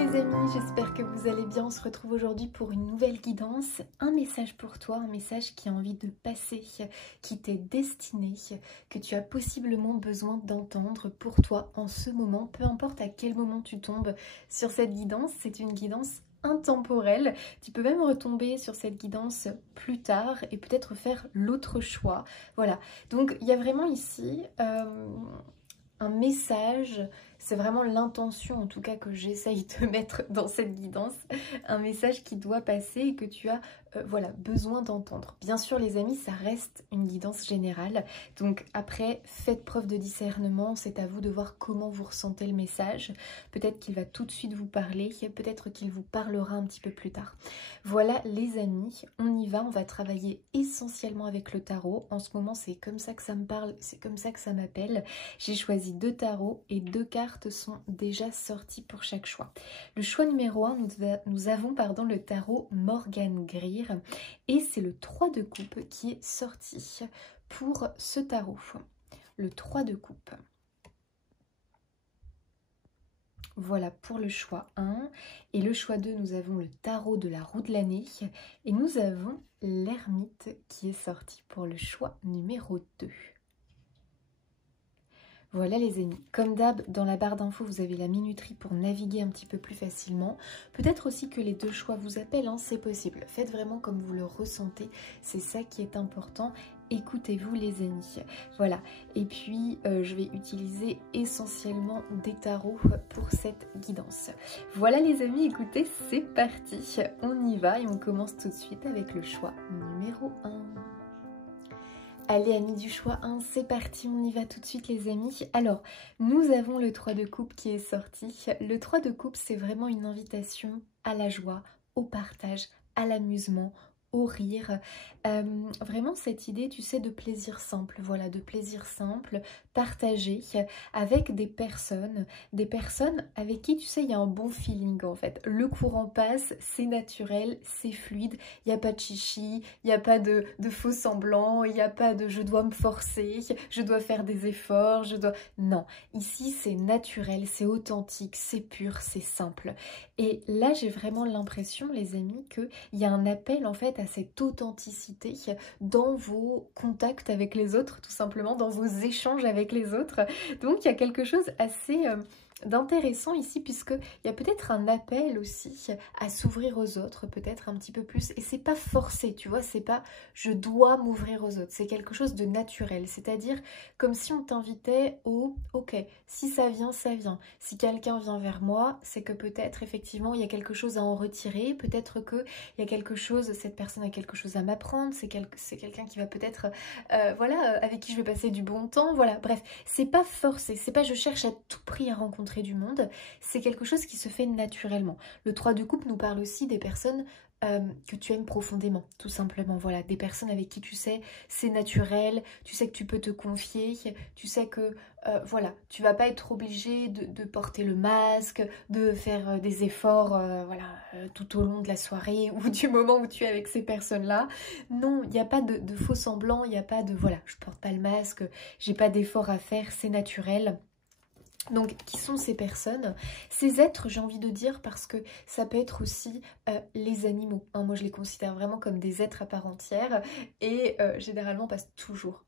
les amis, j'espère que vous allez bien. On se retrouve aujourd'hui pour une nouvelle guidance. Un message pour toi, un message qui a envie de passer, qui t'est destiné, que tu as possiblement besoin d'entendre pour toi en ce moment. Peu importe à quel moment tu tombes sur cette guidance, c'est une guidance intemporelle. Tu peux même retomber sur cette guidance plus tard et peut-être faire l'autre choix. Voilà, donc il y a vraiment ici un message. C'est vraiment l'intention en tout cas que j'essaye de mettre dans cette guidance, un message qui doit passer et que tu as voilà, besoin d'entendre. Bien sûr les amis, ça reste une guidance générale, donc après faites preuve de discernement, c'est à vous de voir comment vous ressentez le message. Peut-être qu'il va tout de suite vous parler, peut-être qu'il vous parlera un petit peu plus tard. Voilà les amis, on y va, on va travailler essentiellement avec le tarot. En ce moment c'est comme ça que ça me parle, c'est comme ça que ça m'appelle. J'ai choisi 2 tarots et 2 cartes sont déjà sorties pour chaque choix. Le choix numéro 1, nous avons le tarot Morgan Greer et c'est le 3 de coupe qui est sorti pour ce tarot. Le 3 de coupe. Voilà pour le choix 1. Et le choix 2, nous avons le tarot de la roue de l'année. Et nous avons l'ermite qui est sorti pour le choix numéro 2. Voilà les amis, comme d'hab, dans la barre d'infos, vous avez la minuterie pour naviguer un petit peu plus facilement. Peut-être aussi que les 2 choix vous appellent, hein, c'est possible. Faites vraiment comme vous le ressentez, c'est ça qui est important. Écoutez-vous les amis. Voilà, et puis je vais utiliser essentiellement des tarots pour cette guidance. Voilà les amis, écoutez, c'est parti. On y va et on commence tout de suite avec le choix numéro 1. Allez amis du choix 1, c'est parti, on y va tout de suite les amis. Alors, nous avons le 3 de coupe qui est sorti. Le 3 de coupe, c'est vraiment une invitation à la joie, au partage, à l'amusement, au rire. Vraiment cette idée, tu sais, de plaisir simple. Voilà, de plaisir simple, partagé avec des personnes avec qui, tu sais, il y a un bon feeling en fait. Le courant passe, c'est naturel, c'est fluide, il n'y a pas de chichi, il n'y a pas de faux semblants, il n'y a pas de je dois me forcer, je dois faire des efforts, Non, ici c'est naturel, c'est authentique, c'est pur, c'est simple. Et là j'ai vraiment l'impression les amis qu'il y a un appel en fait à cette authenticité dans vos contacts avec les autres, tout simplement, dans vos échanges avec les autres. Donc il y a quelque chose assez d'intéressant ici, puisqu'il y a peut-être un appel aussi à s'ouvrir aux autres, peut-être un petit peu plus, et c'est pas forcé, tu vois, c'est pas je dois m'ouvrir aux autres, c'est quelque chose de naturel, c'est-à-dire comme si on t'invitait au ok, si ça vient, si quelqu'un vient vers moi, c'est que peut-être effectivement il y a quelque chose à en retirer, peut-être que il y a quelque chose, cette personne a quelque chose à m'apprendre, c'est quelqu'un qui va peut-être voilà, avec qui je vais passer du bon temps, voilà, bref, c'est pas forcé, c'est pas je cherche à tout prix à rencontrer du monde, c'est quelque chose qui se fait naturellement. Le 3 de coupe nous parle aussi des personnes que tu aimes profondément, tout simplement, voilà, des personnes avec qui tu sais, c'est naturel, tu sais que tu peux te confier, tu sais que, voilà, tu vas pas être obligé de porter le masque, de faire des efforts, voilà, tout au long de la soirée ou du moment où tu es avec ces personnes-là. Non, il n'y a pas de faux semblants, il n'y a pas de, voilà, je porte pas le masque, j'ai pas d'efforts à faire, c'est naturel. Donc, qui sont ces personnes? Ces êtres, j'ai envie de dire, parce que ça peut être aussi les animaux. Hein, moi, je les considère vraiment comme des êtres à part entière et généralement, on passe toujours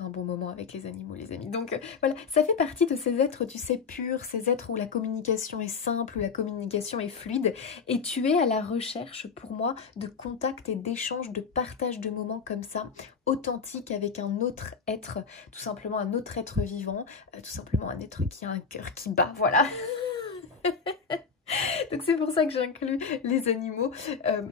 un bon moment avec les animaux, les amis. Donc voilà, ça fait partie de ces êtres, tu sais, purs, ces êtres où la communication est simple, où la communication est fluide, et tu es à la recherche, pour moi, de contact et d'échange, de partage de moments comme ça, authentiques avec un autre être, tout simplement un autre être vivant, tout simplement un être qui a un cœur qui bat, voilà. Donc c'est pour ça que j'inclus les animaux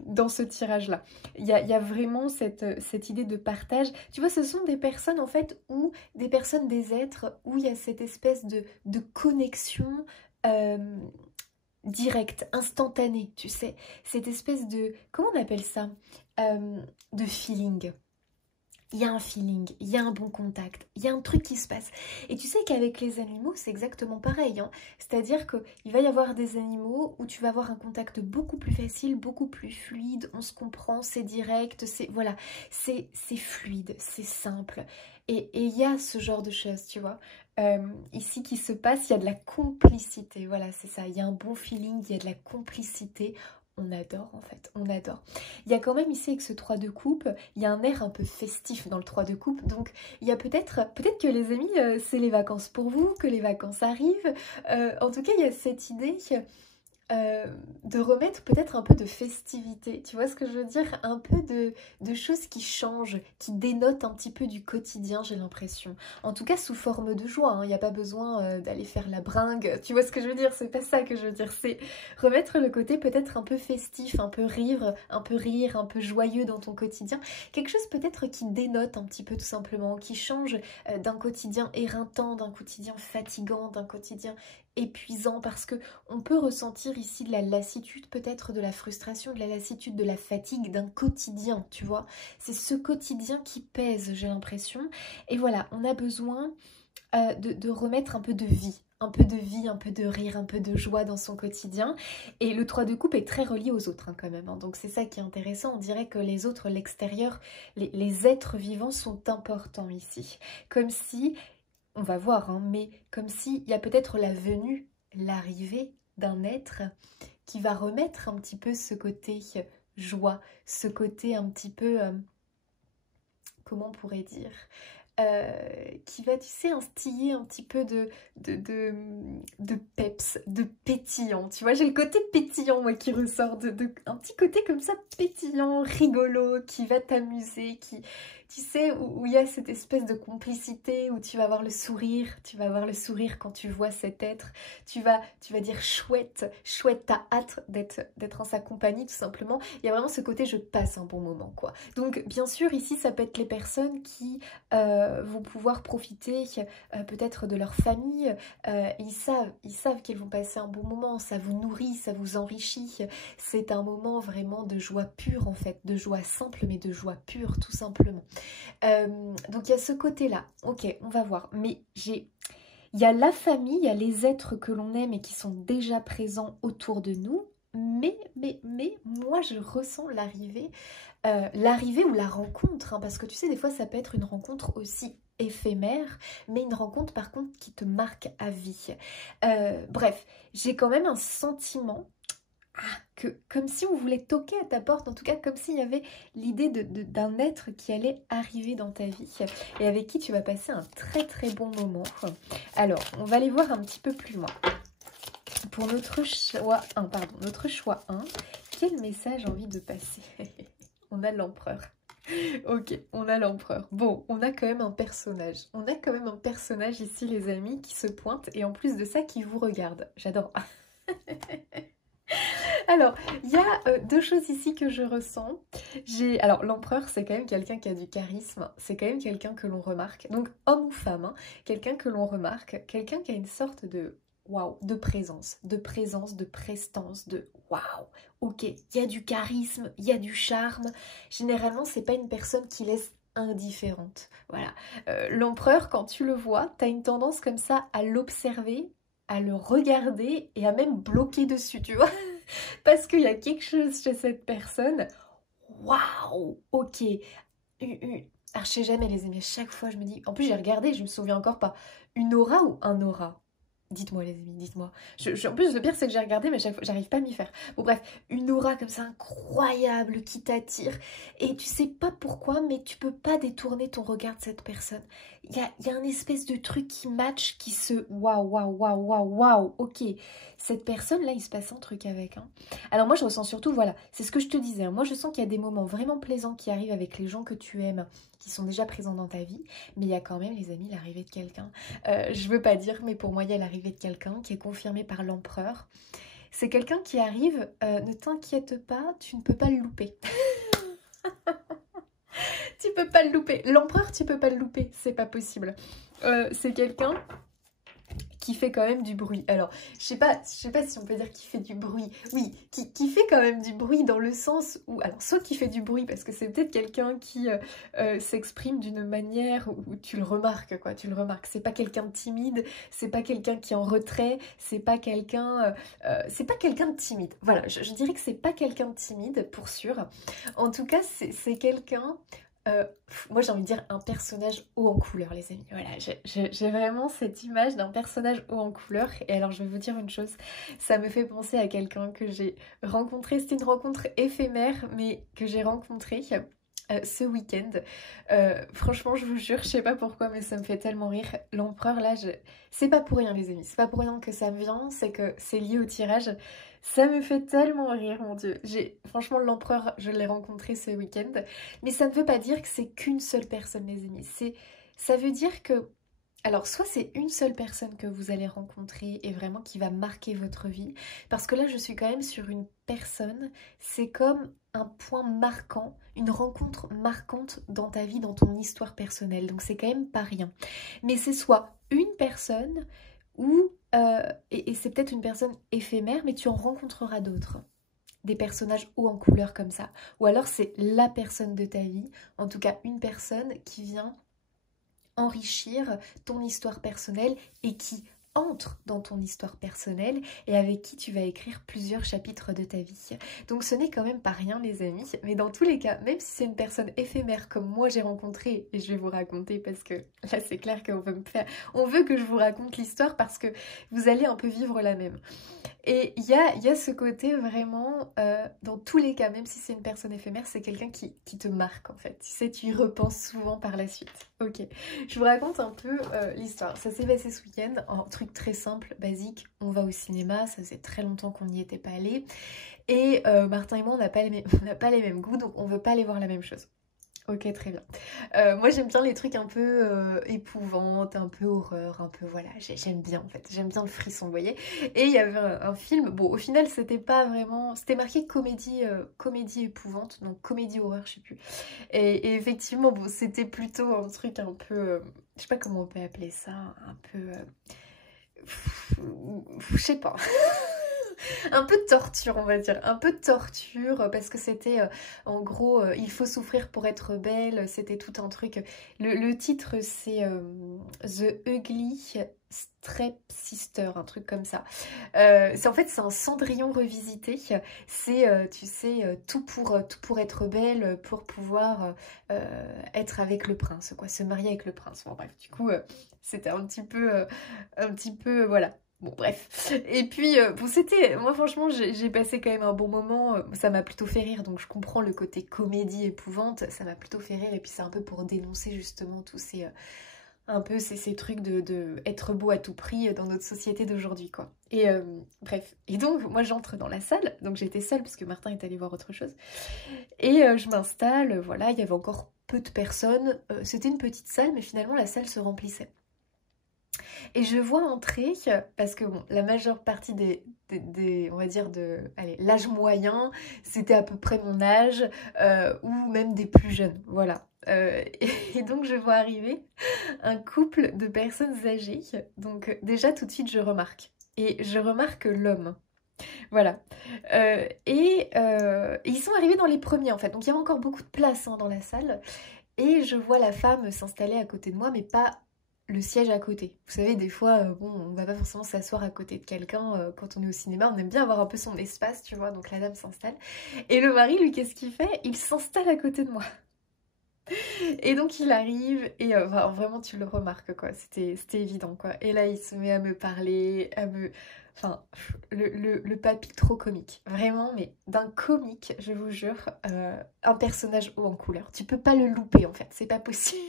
dans ce tirage-là. Il y a vraiment cette idée de partage. Tu vois, ce sont des personnes en fait, des êtres, où il y a cette espèce de connexion directe, instantanée, tu sais. Cette espèce de, comment on appelle ça, de feeling. il y a un feeling, il y a un bon contact, il y a un truc qui se passe. Et tu sais qu'avec les animaux, c'est exactement pareil, hein. C'est-à-dire qu'il va y avoir des animaux où tu vas avoir un contact beaucoup plus facile, beaucoup plus fluide, on se comprend, c'est direct, c'est voilà, c'est fluide, c'est simple. Et il y a ce genre de choses, tu vois. Ici qui se passe, il y a de la complicité, voilà, c'est ça, il y a un bon feeling, il y a de la complicité. On adore en fait, on adore. Il y a quand même ici avec ce 3 de coupe, il y a un air un peu festif dans le 3 de coupe. Donc il y a peut-être que les amis, c'est les vacances pour vous, que les vacances arrivent. En tout cas, il y a cette idée de remettre peut-être un peu de festivité. Tu vois ce que je veux dire? Un peu de choses qui changent, qui dénotent un petit peu du quotidien, j'ai l'impression. En tout cas, sous forme de joie, hein. Il n'y a pas besoin d'aller faire la bringue. Tu vois ce que je veux dire? C'est pas ça que je veux dire. C'est remettre le côté peut-être un peu festif, un peu rire, un peu joyeux dans ton quotidien. Quelque chose peut-être qui dénote un petit peu tout simplement, qui change d'un quotidien éreintant, d'un quotidien fatigant, d'un quotidien épuisant, parce que on peut ressentir ici de la lassitude, peut-être de la frustration, de la lassitude, de la fatigue, d'un quotidien, tu vois. C'est ce quotidien qui pèse, j'ai l'impression. Et voilà, on a besoin de remettre un peu de vie, un peu de vie, un peu de rire, un peu de joie dans son quotidien. Et le 3 de coupe est très relié aux autres hein, quand même, hein. Donc c'est ça qui est intéressant. On dirait que les autres, l'extérieur, les êtres vivants sont importants ici. Comme si, on va voir, hein, mais comme s'il y a peut-être la venue, l'arrivée d'un être qui va remettre un petit peu ce côté joie, ce côté un petit peu, comment on pourrait dire, qui va, tu sais, instiller un petit peu de peps, de pétillant. Tu vois, j'ai le côté pétillant, moi, qui ressort, un petit côté comme ça, pétillant, rigolo, qui va t'amuser, qui... Tu sais, où il y a cette espèce de complicité, où tu vas avoir le sourire, quand tu vois cet être, tu vas dire chouette, chouette, t'as hâte d'être en sa compagnie, tout simplement. Il y a vraiment ce côté, je passe un bon moment, quoi. Donc, bien sûr, ici, ça peut être les personnes qui vont pouvoir profiter peut-être de leur famille. Ils savent qu'ils vont passer un bon moment, ça vous nourrit, ça vous enrichit. C'est un moment vraiment de joie pure, en fait, de joie simple, mais de joie pure, tout simplement. Donc il y a ce côté-là, ok, on va voir, mais il y a la famille, il y a les êtres que l'on aime et qui sont déjà présents autour de nous, mais moi je ressens l'arrivée ou la rencontre, hein, parce que tu sais, des fois ça peut être une rencontre aussi éphémère, mais une rencontre par contre qui te marque à vie. Bref, j'ai quand même un sentiment comme si on voulait toquer à ta porte, en tout cas comme s'il y avait l'idée d'un être qui allait arriver dans ta vie et avec qui tu vas passer un très très bon moment. Alors, on va aller voir un petit peu plus loin. Pour notre choix 1, quel message j'ai envie de passer? On a l'empereur. Ok, on a l'empereur. Bon, on a quand même un personnage. On a quand même un personnage ici, les amis, qui se pointe et en plus de ça, qui vous regarde. J'adore. Alors, il y a deux choses ici que je ressens. Alors, l'empereur, c'est quand même quelqu'un qui a du charisme. C'est quand même quelqu'un que l'on remarque. Donc, homme ou femme, hein, quelqu'un que l'on remarque. Quelqu'un qui a une sorte de... Waouh, de présence, de prestance, de waouh, ok, il y a du charisme, il y a du charme. Généralement, c'est pas une personne qui laisse indifférente. Voilà. L'empereur, quand tu le vois, tu as une tendance comme ça à l'observer, à le regarder et à même bloquer dessus, tu vois. Parce qu'il y a quelque chose chez cette personne. Waouh, ok. Alors, je sais jamais, les amis, à chaque fois, je me dis... En plus, j'ai regardé, je me souviens encore pas. Une aura ou un aura? Dites-moi les amis, dites-moi. En plus, le pire, c'est que j'ai regardé, mais à chaque fois, j'arrive pas à m'y faire. Bon bref, une aura comme ça incroyable qui t'attire. Et tu sais pas pourquoi, mais tu peux pas détourner ton regard de cette personne. Il y a un espèce de truc qui match, qui se... Waouh, waouh, waouh, waouh, waouh, ok. Cette personne-là, il se passe un truc avec. Hein. Alors moi, je ressens surtout, voilà, c'est ce que je te disais. Hein. Moi, je sens qu'il y a des moments vraiment plaisants qui arrivent avec les gens que tu aimes, qui sont déjà présents dans ta vie. Mais il y a quand même, les amis, l'arrivée de quelqu'un. Je veux pas dire, mais pour moi, il y a l'arrivée de quelqu'un qui est confirmé par l'empereur. C'est quelqu'un qui arrive, ne t'inquiète pas, tu ne peux pas le louper. Tu peux pas le louper. L'empereur, tu peux pas le louper, c'est pas possible. C'est quelqu'un qui fait quand même du bruit. Alors, je sais pas si on peut dire qui fait du bruit. Oui, qui fait quand même du bruit dans le sens où... Alors, soit qui fait du bruit parce que c'est peut-être quelqu'un qui s'exprime d'une manière où tu le remarques, quoi. Tu le remarques. C'est pas quelqu'un de timide, c'est pas quelqu'un qui est en retrait, c'est pas quelqu'un de timide. Voilà, je dirais que c'est pas quelqu'un de timide, pour sûr. En tout cas, c'est quelqu'un... moi j'ai envie de dire un personnage haut en couleur, les amis. Voilà, j'ai vraiment cette image d'un personnage haut en couleur. Et alors je vais vous dire une chose, ça me fait penser à quelqu'un que j'ai rencontré. C'était une rencontre éphémère, mais que j'ai rencontré ce week-end. Franchement, je vous jure, je sais pas pourquoi, mais ça me fait tellement rire. L'empereur, là, c'est pas pour rien, les amis. C'est pas pour rien que ça me vient, c'est que c'est lié au tirage. Ça me fait tellement rire, mon Dieu. Franchement, l'empereur, je l'ai rencontré ce week-end. Mais ça ne veut pas dire que c'est qu'une seule personne, les amis. Ça veut dire que... Alors, soit c'est une seule personne que vous allez rencontrer et vraiment qui va marquer votre vie. Parce que là, je suis quand même sur une personne. C'est comme un point marquant, une rencontre marquante dans ta vie, dans ton histoire personnelle. Donc, c'est quand même pas rien. Mais c'est soit une personne ou... et c'est peut-être une personne éphémère, mais tu en rencontreras d'autres. Des personnages hauts en couleur comme ça. Ou alors c'est la personne de ta vie, en tout cas une personne qui vient enrichir ton histoire personnelle et qui entre dans ton histoire personnelle et avec qui tu vas écrire plusieurs chapitres de ta vie. Donc ce n'est quand même pas rien, les amis, mais dans tous les cas, même si c'est une personne éphémère comme moi j'ai rencontré, et je vais vous raconter parce que là c'est clair qu'on veut on veut que je vous raconte l'histoire parce que vous allez un peu vivre la même. Et il y a ce côté vraiment, dans tous les cas, même si c'est une personne éphémère, c'est quelqu'un qui te marque en fait. Tu sais, tu y repenses souvent par la suite. Ok, je vous raconte un peu l'histoire. Ça s'est passé ce week-end, un truc très simple, basique. On va au cinéma, ça faisait très longtemps qu'on n'y était pas allé. Et Martin et moi, on n'a pas les mêmes goûts, donc on veut pas aller voir la même chose. Ok, très bien. Moi, j'aime bien les trucs un peu épouvantes, un peu horreur, un peu... Voilà, j'aime bien, en fait. J'aime bien le frisson, vous voyez. Et il y avait un film... Bon, au final, c'était pas vraiment... C'était marqué comédie épouvante, donc comédie horreur, je sais plus. Et effectivement, bon, c'était plutôt un truc un peu... je sais pas comment on peut appeler ça, un peu... je sais pas... un peu de torture, on va dire, un peu de torture, parce que c'était, en gros, il faut souffrir pour être belle, c'était tout un truc. Le titre, c'est The Ugly Stepsister, un truc comme ça. En fait, c'est un Cendrillon revisité, c'est, tu sais, tout pour être belle, pour pouvoir être avec le prince, quoi, se marier avec le prince. Bon, bref, du coup, c'était un petit peu, voilà. Bon, bref. Et puis, bon, c'était... Moi, franchement, j'ai passé quand même un bon moment. Ça m'a plutôt fait rire, donc je comprends le côté comédie épouvante. Ça m'a plutôt fait rire. Et puis, c'est un peu pour dénoncer, justement, tous ces... un peu ces trucs de être beau à tout prix dans notre société d'aujourd'hui, quoi. Et bref. Et donc, moi, j'entre dans la salle. Donc, j'étais seule, parce que Martin est allé voir autre chose. Et je m'installe. Voilà, il y avait encore peu de personnes. C'était une petite salle, mais finalement, la salle se remplissait. Et je vois entrer, parce que bon, la majeure partie on va dire allez, l'âge moyen, c'était à peu près mon âge, ou même des plus jeunes, voilà. Et donc je vois arriver un couple de personnes âgées, donc déjà tout de suite je remarque. Et je remarque l'homme. Voilà. Et ils sont arrivés dans les premiers en fait, donc il y avait encore beaucoup de place dans la salle. Et je vois la femme s'installer à côté de moi, mais pas le siège à côté. Vous savez, des fois, bon, on va pas forcément s'asseoir à côté de quelqu'un quand on est au cinéma, on aime bien avoir un peu son espace, tu vois, donc la dame s'installe. Et le mari, lui, qu'est-ce qu'il fait? Il s'installe à côté de moi. Et donc il arrive, et enfin, vraiment tu le remarques, quoi, c'était évident, quoi. Et là, il se met à me parler, Enfin, le papy trop comique. Vraiment, mais d'un comique, je vous jure, un personnage haut en couleur. Tu peux pas le louper, en fait, c'est pas possible.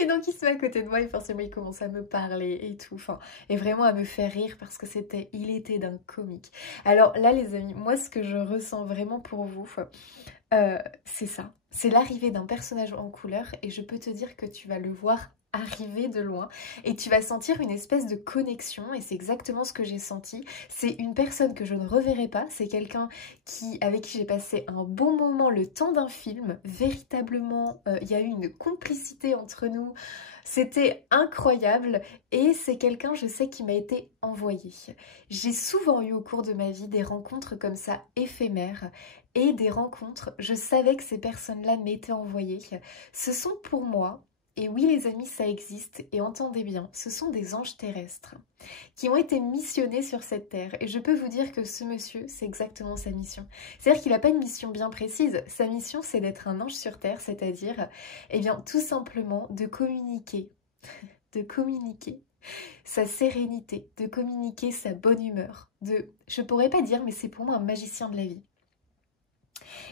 Et donc il se met à côté de moi et forcément il commence à me parler et tout, enfin, et vraiment à me faire rire parce que il était d'un comique. Alors là les amis, moi ce que je ressens vraiment pour vous, c'est ça. C'est l'arrivée d'un personnage en couleur et je peux te dire que tu vas le voir arriver de loin et tu vas sentir une espèce de connexion et c'est exactement ce que j'ai senti. C'est une personne que je ne reverrai pas, c'est quelqu'un avec qui j'ai passé un bon moment le temps d'un film. Véritablement, il y a eu une complicité entre nous, c'était incroyable et c'est quelqu'un, je sais, qui m'a été envoyé. J'ai souvent eu au cours de ma vie des rencontres comme ça éphémères et des rencontres, je savais que ces personnes-là m'étaient envoyées. Ce sont pour moi, et oui les amis ça existe, et entendez bien, ce sont des anges terrestres qui ont été missionnés sur cette terre. Et je peux vous dire que ce monsieur, c'est exactement sa mission. C'est-à-dire qu'il n'a pas une mission bien précise, sa mission c'est d'être un ange sur terre, c'est-à-dire, eh bien tout simplement de communiquer, de communiquer sa sérénité, de communiquer sa bonne humeur, je pourrais pas dire mais c'est pour moi un magicien de la vie.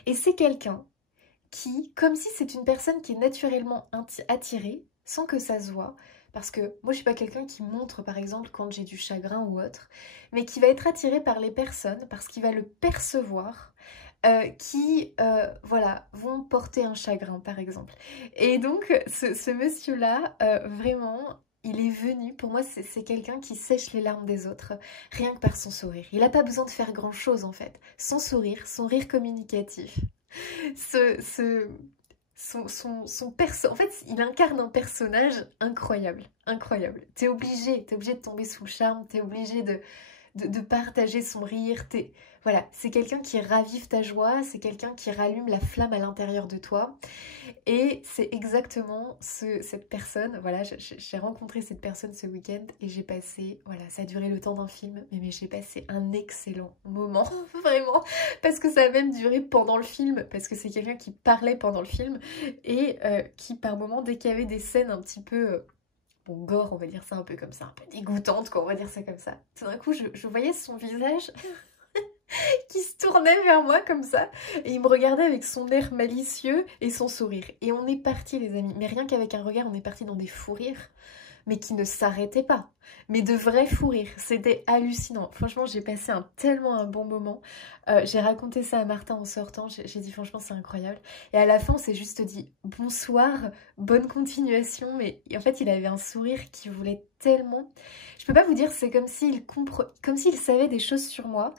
Et c'est quelqu'un qui, comme si c'est une personne qui est naturellement attirée, sans que ça se voit, parce que moi je suis pas quelqu'un qui montre par exemple quand j'ai du chagrin ou autre, mais qui va être attiré par les personnes, parce qu'il va le percevoir, voilà, vont porter un chagrin par exemple. Et donc ce monsieur-là, vraiment... Il est venu, pour moi c'est quelqu'un qui sèche les larmes des autres, rien que par son sourire. Il n'a pas besoin de faire grand chose en fait. Son sourire, son rire communicatif, en fait, il incarne un personnage incroyable, incroyable. T'es obligé de tomber sous le charme, t'es obligé de partager son rire. Voilà, c'est quelqu'un qui ravive ta joie, c'est quelqu'un qui rallume la flamme à l'intérieur de toi. Et c'est exactement cette personne, voilà, j'ai rencontré cette personne ce week-end et j'ai passé, voilà, ça a duré le temps d'un film, mais j'ai passé un excellent moment, vraiment, parce que ça a même duré pendant le film, parce que c'est quelqu'un qui parlait pendant le film et qui par moments, dès qu'il y avait des scènes un petit peu... bon, gore, on va dire ça un peu comme ça, un peu dégoûtante, quoi, on va dire ça comme ça. Tout d'un coup, je voyais son visage qui se tournait vers moi comme ça, et il me regardait avec son air malicieux et son sourire. Et on est partis, les amis, mais rien qu'avec un regard, on est partis dans des fous rires, mais qui ne s'arrêtaient pas, mais de vrais fous rires. C'était hallucinant. Franchement, j'ai passé tellement un bon moment. J'ai raconté ça à Martin en sortant, j'ai dit franchement c'est incroyable. Et à la fin, on s'est juste dit bonsoir, bonne continuation, mais en fait, il avait un sourire qui voulait tellement... Je peux pas vous dire, c'est comme s'il comme s'il savait des choses sur moi,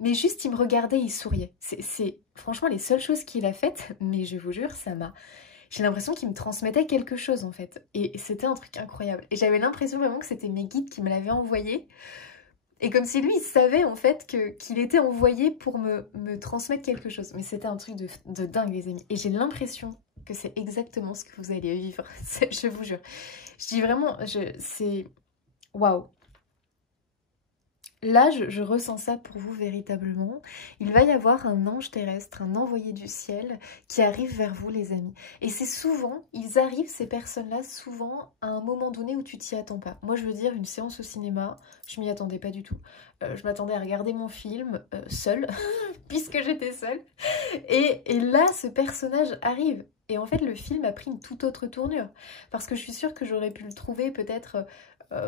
mais juste il me regardait, il souriait. C'est franchement les seules choses qu'il a faites, mais je vous jure, ça m'a... J'ai l'impression qu'il me transmettait quelque chose en fait. Et c'était un truc incroyable. Et j'avais l'impression vraiment que c'était mes guides qui me l'avaient envoyé. Et comme si lui, il savait en fait qu'il était envoyé pour me transmettre quelque chose. Mais c'était un truc de dingue les amis. Et j'ai l'impression que c'est exactement ce que vous allez vivre. Je vous jure. Je dis vraiment, c'est... Waouh. Là, je ressens ça pour vous véritablement. Il va y avoir un ange terrestre, un envoyé du ciel qui arrive vers vous les amis. Et c'est souvent, ils arrivent ces personnes-là souvent à un moment donné où tu t'y attends pas. Moi je veux dire une séance au cinéma, je m'y attendais pas du tout. Je m'attendais à regarder mon film seule, puisque j'étais seule. Et là ce personnage arrive. Et en fait le film a pris une toute autre tournure. Parce que je suis sûre que j'aurais pu le trouver peut-être...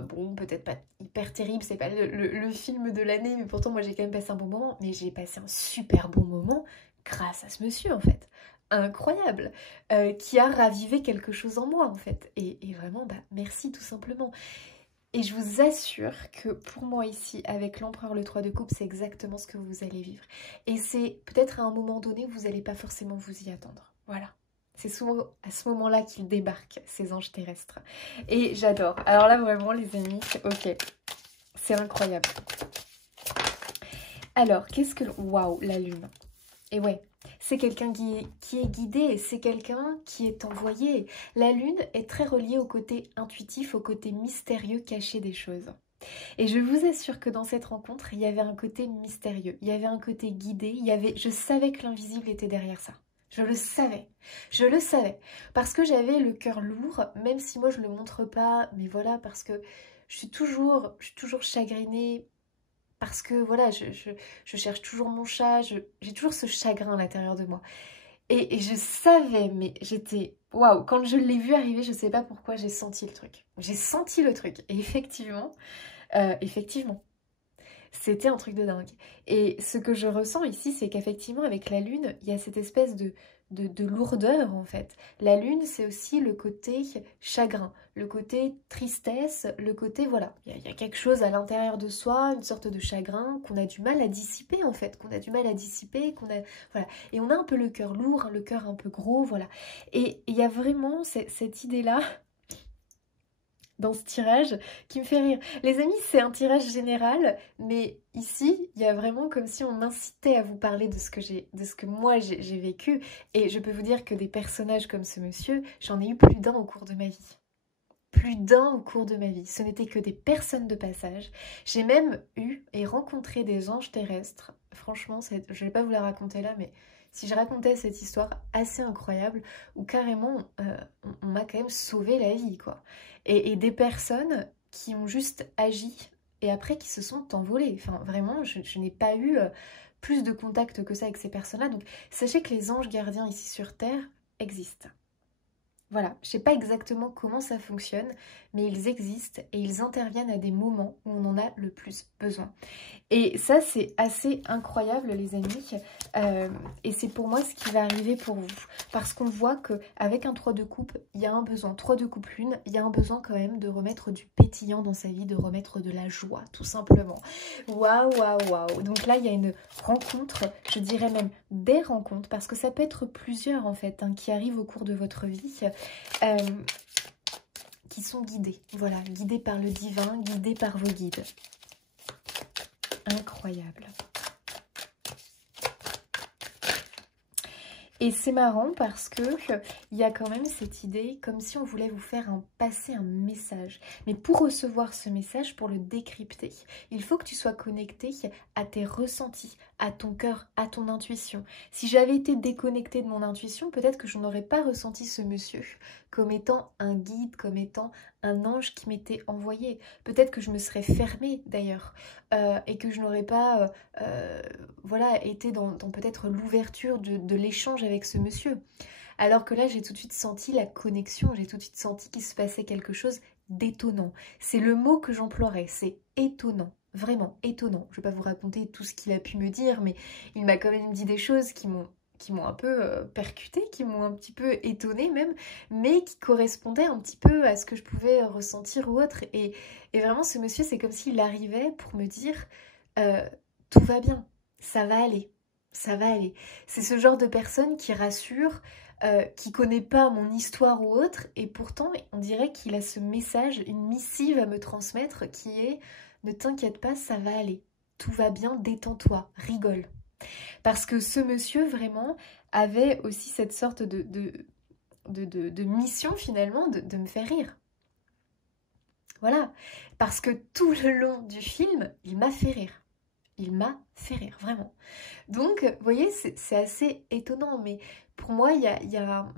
bon, peut-être pas hyper terrible, c'est pas le film de l'année, mais pourtant moi j'ai quand même passé un bon moment, mais j'ai passé un super bon moment grâce à ce monsieur en fait, incroyable, qui a ravivé quelque chose en moi en fait, et vraiment bah merci tout simplement. Et je vous assure que pour moi ici, avec l'empereur le 3 de coupe, c'est exactement ce que vous allez vivre. Et c'est peut-être à un moment donné, vous n'allez pas forcément vous y attendre, voilà. C'est souvent à ce moment-là qu'ils débarquent, ces anges terrestres. Et j'adore. Alors là, vraiment, les amis, ok. C'est incroyable. Alors, qu'est-ce que... Waouh, la lune. Et ouais, c'est quelqu'un qui est guidé, c'est quelqu'un qui est envoyé. La lune est très reliée au côté intuitif, au côté mystérieux, caché des choses. Et je vous assure que dans cette rencontre, il y avait un côté mystérieux, il y avait un côté guidé, je savais que l'invisible était derrière ça. Je le savais, parce que j'avais le cœur lourd, même si moi je le montre pas, mais voilà, parce que je suis toujours chagrinée, parce que voilà, je cherche toujours mon chat, j'ai toujours ce chagrin à l'intérieur de moi. Et je savais, mais j'étais... Waouh, quand je l'ai vu arriver, je sais pas pourquoi, j'ai senti le truc. J'ai senti le truc, et effectivement, C'était un truc de dingue. Et ce que je ressens ici, c'est qu'effectivement, avec la lune, il y a cette espèce de lourdeur, en fait. La lune, c'est aussi le côté chagrin, le côté tristesse, le côté, voilà, il y a quelque chose à l'intérieur de soi, une sorte de chagrin qu'on a du mal à dissiper, en fait, qu'on a du mal à dissiper, voilà. Et on a un peu le cœur lourd, le cœur un peu gros, voilà. Et il y a vraiment cette idée-là dans ce tirage qui me fait rire. Les amis, c'est un tirage général, mais ici, il y a vraiment comme si on m'incitait à vous parler de ce que moi j'ai vécu. Et je peux vous dire que des personnages comme ce monsieur, j'en ai eu plus d'un au cours de ma vie. Plus d'un au cours de ma vie. Ce n'était que des personnes de passage. J'ai même eu et rencontré des anges terrestres. Franchement, je ne vais pas vous la raconter là, mais si je racontais cette histoire assez incroyable, où carrément, on m'a quand même sauvé la vie, quoi. Et des personnes qui ont juste agi et après qui se sont envolées. Enfin, vraiment, je n'ai pas eu plus de contact que ça avec ces personnes-là. Donc, sachez que les anges gardiens ici sur Terre existent. Voilà, je ne sais pas exactement comment ça fonctionne, mais ils existent et ils interviennent à des moments où on en a le plus besoin. Et ça, c'est assez incroyable, les amis. Et c'est pour moi ce qui va arriver pour vous. Parce qu'on voit qu'avec un 3 de coupe, il y a un besoin. 3 de coupe lune, il y a un besoin quand même de remettre du pétillant dans sa vie, de remettre de la joie, tout simplement. Waouh, waouh, waouh. Donc là, il y a une rencontre, je dirais même des rencontres, parce que ça peut être plusieurs, en fait, hein, qui arrivent au cours de votre vie. Qui sont guidés. Voilà, guidés par le divin, guidés par vos guides. Incroyable. Et c'est marrant parce que il y a quand même cette idée comme si on voulait vous faire passer un message. Mais pour recevoir ce message, pour le décrypter, il faut que tu sois connecté à tes ressentis, à ton cœur, à ton intuition. Si j'avais été déconnectée de mon intuition, peut-être que je n'aurais pas ressenti ce monsieur comme étant un guide, comme étant un ange qui m'était envoyé. Peut-être que je me serais fermée d'ailleurs et que je n'aurais pas voilà, été dans peut-être l'ouverture de l'échange avec ce monsieur. Alors que là, j'ai tout de suite senti la connexion, j'ai tout de suite senti qu'il se passait quelque chose d'étonnant. C'est le mot que j'emploierais, c'est étonnant. Vraiment étonnant. Je ne vais pas vous raconter tout ce qu'il a pu me dire, mais il m'a quand même dit des choses qui m'ont un peu percuté, qui m'ont un petit peu étonnée même, mais qui correspondaient un petit peu à ce que je pouvais ressentir ou autre. Et vraiment, ce monsieur, c'est comme s'il arrivait pour me dire tout va bien, ça va aller, ça va aller. C'est ce genre de personne qui rassure, qui connaît pas mon histoire ou autre, et pourtant, on dirait qu'il a ce message, une missive à me transmettre qui est ne t'inquiète pas, ça va aller, tout va bien, détends-toi, rigole. Parce que ce monsieur, vraiment, avait aussi cette sorte de mission, finalement, de me faire rire. Voilà. Parce que tout le long du film, il m'a fait rire. Il m'a fait rire, vraiment. Donc, vous voyez, c'est assez étonnant. Mais pour moi, il y a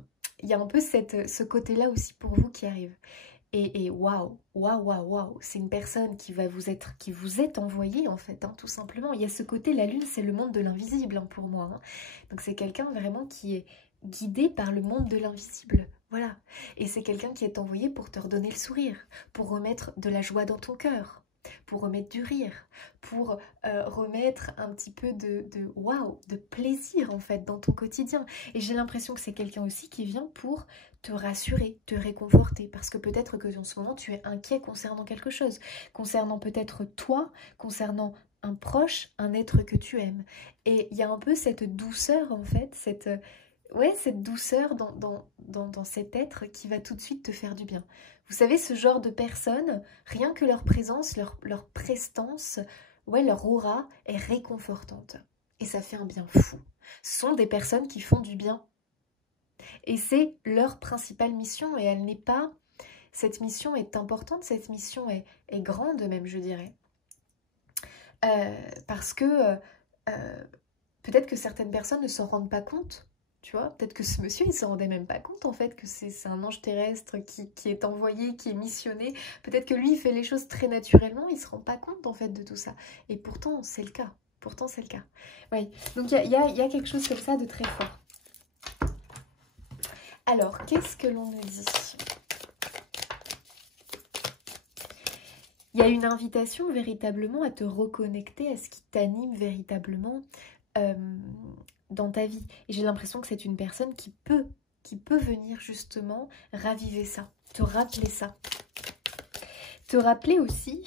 un peu ce côté-là aussi pour vous qui arrive. Et waouh, waouh, waouh, waouh, c'est une personne qui vous est envoyée en fait, hein, tout simplement. Il y a ce côté, la lune, c'est le monde de l'invisible hein, pour moi. Hein. Donc c'est quelqu'un vraiment qui est guidé par le monde de l'invisible. Voilà. Et c'est quelqu'un qui est envoyé pour te redonner le sourire, pour remettre de la joie dans ton cœur, pour remettre du rire, pour remettre un petit peu de waouh, de plaisir en fait dans ton quotidien. Et j'ai l'impression que c'est quelqu'un aussi qui vient pour te rassurer, te réconforter, parce que peut-être que en ce moment tu es inquiet concernant quelque chose, concernant peut-être toi, concernant un proche, un être que tu aimes. Et il y a un peu cette douceur en fait, cette douceur dans cet être qui va tout de suite te faire du bien. Vous savez, ce genre de personnes, rien que leur présence, leur prestance, leur aura est réconfortante. Et ça fait un bien fou. Ce sont des personnes qui font du bien. Et c'est leur principale mission. Et elle n'est pas... Cette mission est importante, cette mission est grande même, je dirais. Parce que peut-être que certaines personnes ne s'en rendent pas compte. Tu vois, peut-être que ce monsieur, il ne se rendait même pas compte, en fait, que c'est un ange terrestre qui est envoyé, qui est missionné. Peut-être que lui, il fait les choses très naturellement, il ne se rend pas compte, en fait, de tout ça. Et pourtant, c'est le cas. Pourtant, c'est le cas. Oui, donc il y a quelque chose comme ça de très fort. Alors, qu'est-ce que l'on nous dit ? Il y a une invitation véritablement à te reconnecter à ce qui t'anime véritablement dans ta vie. Et j'ai l'impression que c'est une personne qui peut venir justement raviver ça, te rappeler ça. Te rappeler aussi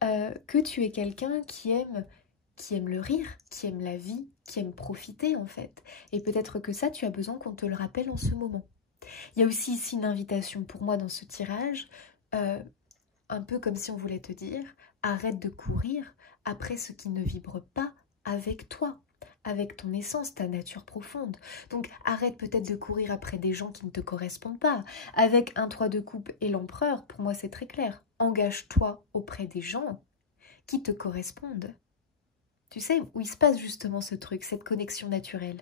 que tu es quelqu'un qui aime le rire, qui aime la vie, qui aime profiter en fait. Et peut-être que ça, tu as besoin qu'on te le rappelle en ce moment. Il y a aussi ici une invitation pour moi dans ce tirage, un peu comme si on voulait te dire, arrête de courir après ce qui ne vibre pas avec toi, avec ton essence, ta nature profonde. Donc arrête peut-être de courir après des gens qui ne te correspondent pas. Avec un 3 de coupe et l'empereur, pour moi c'est très clair. Engage-toi auprès des gens qui te correspondent. Tu sais, où il se passe justement ce truc, cette connexion naturelle.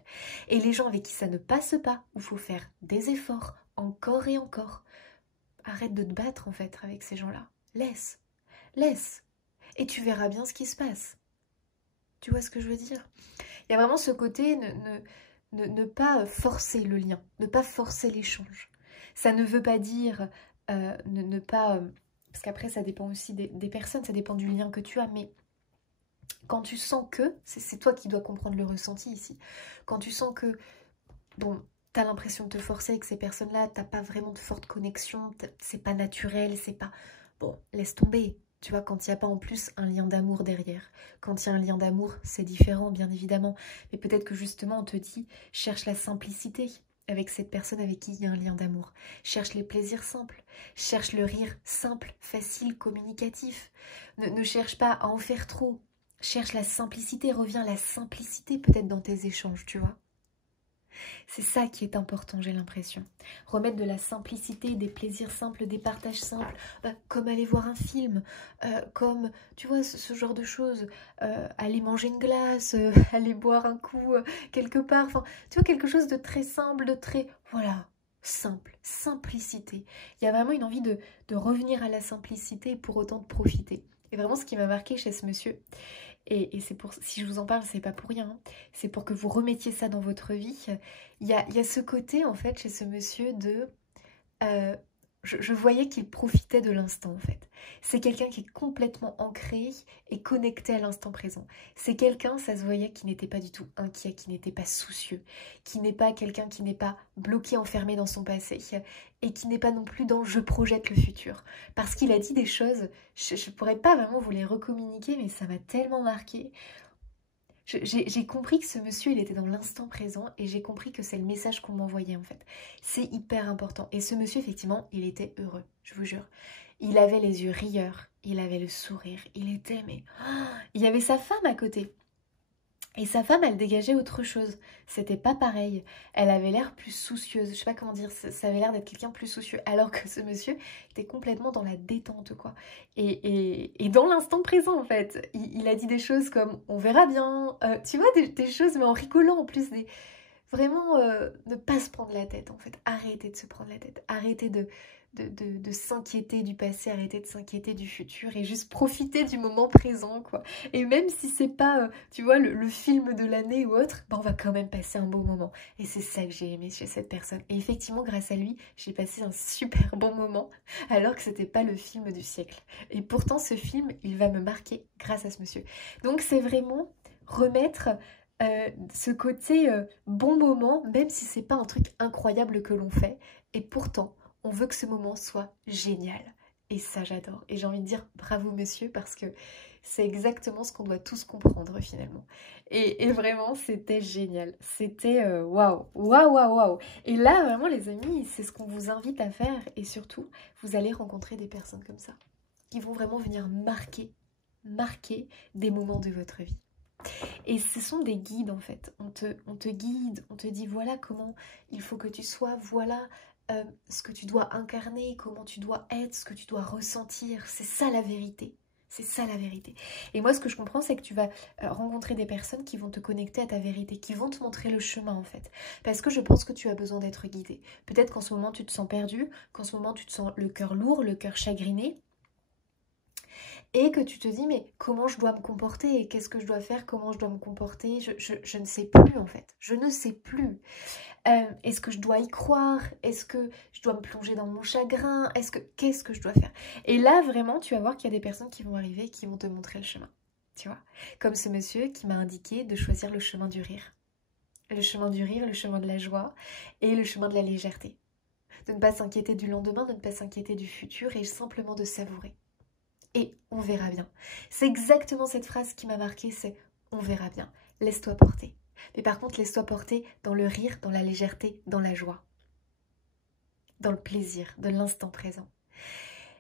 Et les gens avec qui ça ne passe pas, où il faut faire des efforts, encore et encore. Arrête de te battre en fait avec ces gens-là. Laisse. Et tu verras bien ce qui se passe. Tu vois ce que je veux dire? Il y a vraiment ce côté, ne pas forcer le lien, ne pas forcer l'échange. Ça ne veut pas dire ne pas... parce qu'après, ça dépend aussi des personnes, ça dépend du lien que tu as, mais quand tu sens que, c'est toi qui dois comprendre le ressenti ici, quand tu sens que, bon, t'as l'impression de te forcer avec ces personnes-là, t'as pas vraiment de forte connexion, c'est pas naturel, c'est pas... Bon, laisse tomber. Tu vois, quand il n'y a pas en plus un lien d'amour derrière. Quand il y a un lien d'amour, c'est différent, bien évidemment. Mais peut-être que justement, on te dit, cherche la simplicité avec cette personne avec qui il y a un lien d'amour. Cherche les plaisirs simples. Cherche le rire simple, facile, communicatif. Ne cherche pas à en faire trop. Cherche la simplicité, reviens à la simplicité peut-être dans tes échanges, tu vois. C'est ça qui est important, j'ai l'impression. Remettre de la simplicité, des plaisirs simples, des partages simples, comme aller voir un film, comme, tu vois, ce genre de choses. Aller manger une glace, aller boire un coup quelque part. Enfin, tu vois, quelque chose de très simple, de très... Voilà, simple, simplicité. Il y a vraiment une envie de revenir à la simplicité pour autant de profiter. Et vraiment, ce qui m'a marqué chez ce monsieur, et c'est pour, si je vous en parle, c'est pas pour rien, hein. C'est pour que vous remettiez ça dans votre vie. Il y a ce côté, en fait, chez ce monsieur de... je voyais qu'il profitait de l'instant, en fait. C'est quelqu'un qui est complètement ancré et connecté à l'instant présent. C'est quelqu'un, ça se voyait, qui n'était pas du tout inquiet, qui n'était pas soucieux, qui n'est pas quelqu'un qui n'est pas bloqué, enfermé dans son passé, et qui n'est pas non plus dans « je projette le futur ». Parce qu'il a dit des choses, je ne pourrais pas vraiment vous les recommuniquer, mais ça m'a tellement marqué. J'ai compris que ce monsieur, il était dans l'instant présent et j'ai compris que c'est le message qu'on m'envoyait en fait. C'est hyper important. Et ce monsieur, effectivement, il était heureux, je vous jure. Il avait les yeux rieurs, il avait le sourire, il était, mais... Oh, il y avait sa femme à côté. Et sa femme, elle dégageait autre chose. C'était pas pareil. Elle avait l'air plus soucieuse. Je sais pas comment dire, ça avait l'air d'être quelqu'un plus soucieux. Alors que ce monsieur était complètement dans la détente, quoi. Et dans l'instant présent, en fait. Il a dit des choses comme « on verra bien ». Tu vois, des choses, mais en rigolant en plus. Vraiment, ne pas se prendre la tête, en fait. Arrêtez de se prendre la tête. Arrêtez de s'inquiéter du passé, arrêter de s'inquiéter du futur et juste profiter du moment présent, quoi. Et même si c'est pas, tu vois, le film de l'année ou autre, bah on va quand même passer un beau moment. Et c'est ça que j'ai aimé chez cette personne. Et effectivement, grâce à lui, j'ai passé un super bon moment, alors que c'était pas le film du siècle. Et pourtant, ce film, il va me marquer grâce à ce monsieur. Donc c'est vraiment remettre... ce côté bon moment, même si c'est pas un truc incroyable que l'on fait, et pourtant on veut que ce moment soit génial. Et ça, j'adore. Et j'ai envie de dire bravo monsieur, parce que c'est exactement ce qu'on doit tous comprendre finalement. Et vraiment, c'était génial. C'était waouh, waouh, waouh, waouh. Et là, vraiment les amis, c'est ce qu'on vous invite à faire. Et surtout, vous allez rencontrer des personnes comme ça, qui vont vraiment venir marquer des moments de votre vie. Et ce sont des guides en fait, on te guide, on te dit voilà comment il faut que tu sois, voilà ce que tu dois incarner, comment tu dois être, ce que tu dois ressentir, c'est ça la vérité. C'est ça la vérité. Et moi ce que je comprends c'est que tu vas rencontrer des personnes qui vont te connecter à ta vérité, qui vont te montrer le chemin en fait. Parce que je pense que tu as besoin d'être guidé. Peut-être qu'en ce moment tu te sens perdu, qu'en ce moment tu te sens le cœur lourd, le cœur chagriné. et que tu te dis mais comment je dois me comporter, qu'est-ce que je dois faire, comment je dois me comporter, je ne sais plus en fait, je ne sais plus. Est-ce que je dois y croire? Est-ce que je dois me plonger dans mon chagrin? Qu'est-ce que je dois faire? Et là, vraiment, tu vas voir qu'il y a des personnes qui vont arriver et qui vont te montrer le chemin. Tu vois? Comme ce monsieur qui m'a indiqué de choisir le chemin du rire. Le chemin du rire, le chemin de la joie et le chemin de la légèreté. De ne pas s'inquiéter du lendemain, de ne pas s'inquiéter du futur et simplement de savourer. Et on verra bien. C'est exactement cette phrase qui m'a marquée, c'est « on verra bien, laisse-toi porter ». Mais par contre, laisse-toi porter dans le rire, dans la légèreté, dans la joie. Dans le plaisir, de l'instant présent.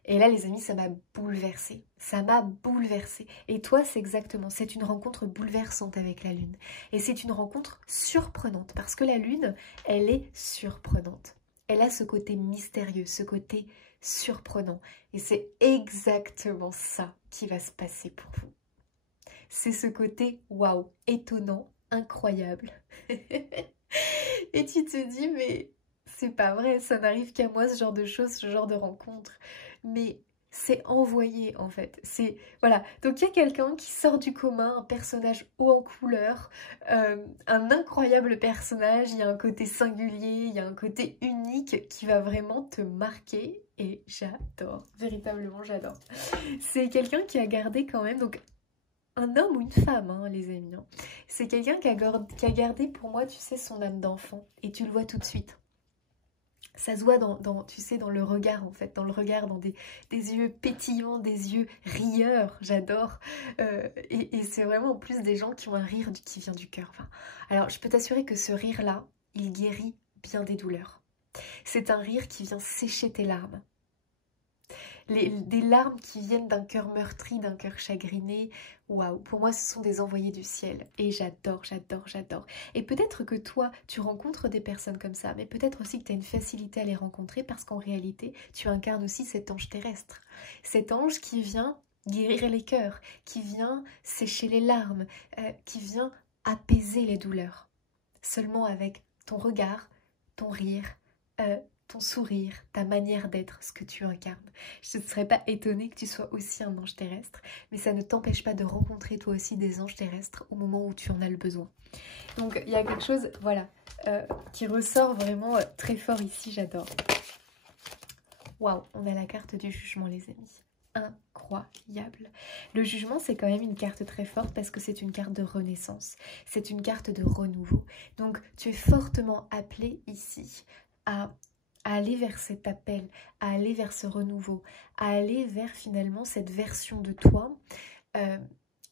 Et là, les amis, ça m'a bouleversée. Ça m'a bouleversée. Et toi, c'est exactement, c'est une rencontre bouleversante avec la Lune. Et c'est une rencontre surprenante, parce que la Lune, elle est surprenante. Elle a ce côté mystérieux, ce côté surprenant. Et c'est exactement ça qui va se passer pour vous. C'est ce côté, waouh, étonnant, incroyable. Et tu te dis, mais c'est pas vrai, ça n'arrive qu'à moi ce genre de choses, ce genre de rencontre. Mais c'est envoyé en fait. C'est voilà. Donc il y a quelqu'un qui sort du commun, un personnage haut en couleur, un incroyable personnage. Il y a un côté singulier, il y a un côté unique qui va vraiment te marquer. Et j'adore, véritablement j'adore. C'est quelqu'un qui a gardé quand même donc un homme ou une femme, hein, les amis. Hein. C'est quelqu'un qui a gardé pour moi, tu sais, son âme d'enfant. Et tu le vois tout de suite. Ça se voit tu sais, dans le regard, en fait. Dans le regard, dans des yeux pétillants, des yeux rieurs. J'adore. Et c'est vraiment en plus des gens qui ont un rire qui vient du cœur. Enfin, alors, je peux t'assurer que ce rire-là, il guérit bien des douleurs. C'est un rire qui vient sécher tes larmes. Des larmes qui viennent d'un cœur meurtri, d'un cœur chagriné. Waouh, pour moi, ce sont des envoyés du ciel. Et j'adore, j'adore, j'adore. Et peut-être que toi, tu rencontres des personnes comme ça, mais peut-être aussi que tu as une facilité à les rencontrer parce qu'en réalité, tu incarnes aussi cet ange terrestre. Cet ange qui vient guérir les cœurs, qui vient sécher les larmes, qui vient apaiser les douleurs. Seulement avec ton regard, ton rire, ton sourire, ta manière d'être, ce que tu incarnes. Je ne serais pas étonnée que tu sois aussi un ange terrestre, mais ça ne t'empêche pas de rencontrer toi aussi des anges terrestres au moment où tu en as le besoin. Donc il y a quelque chose, voilà, qui ressort vraiment très fort ici, j'adore. Waouh, on a la carte du jugement, les amis. Incroyable. Le jugement, c'est quand même une carte très forte parce que c'est une carte de renaissance. C'est une carte de renouveau. Donc tu es fortement appelé ici à aller vers cet appel, à aller vers ce renouveau, à aller vers finalement cette version de toi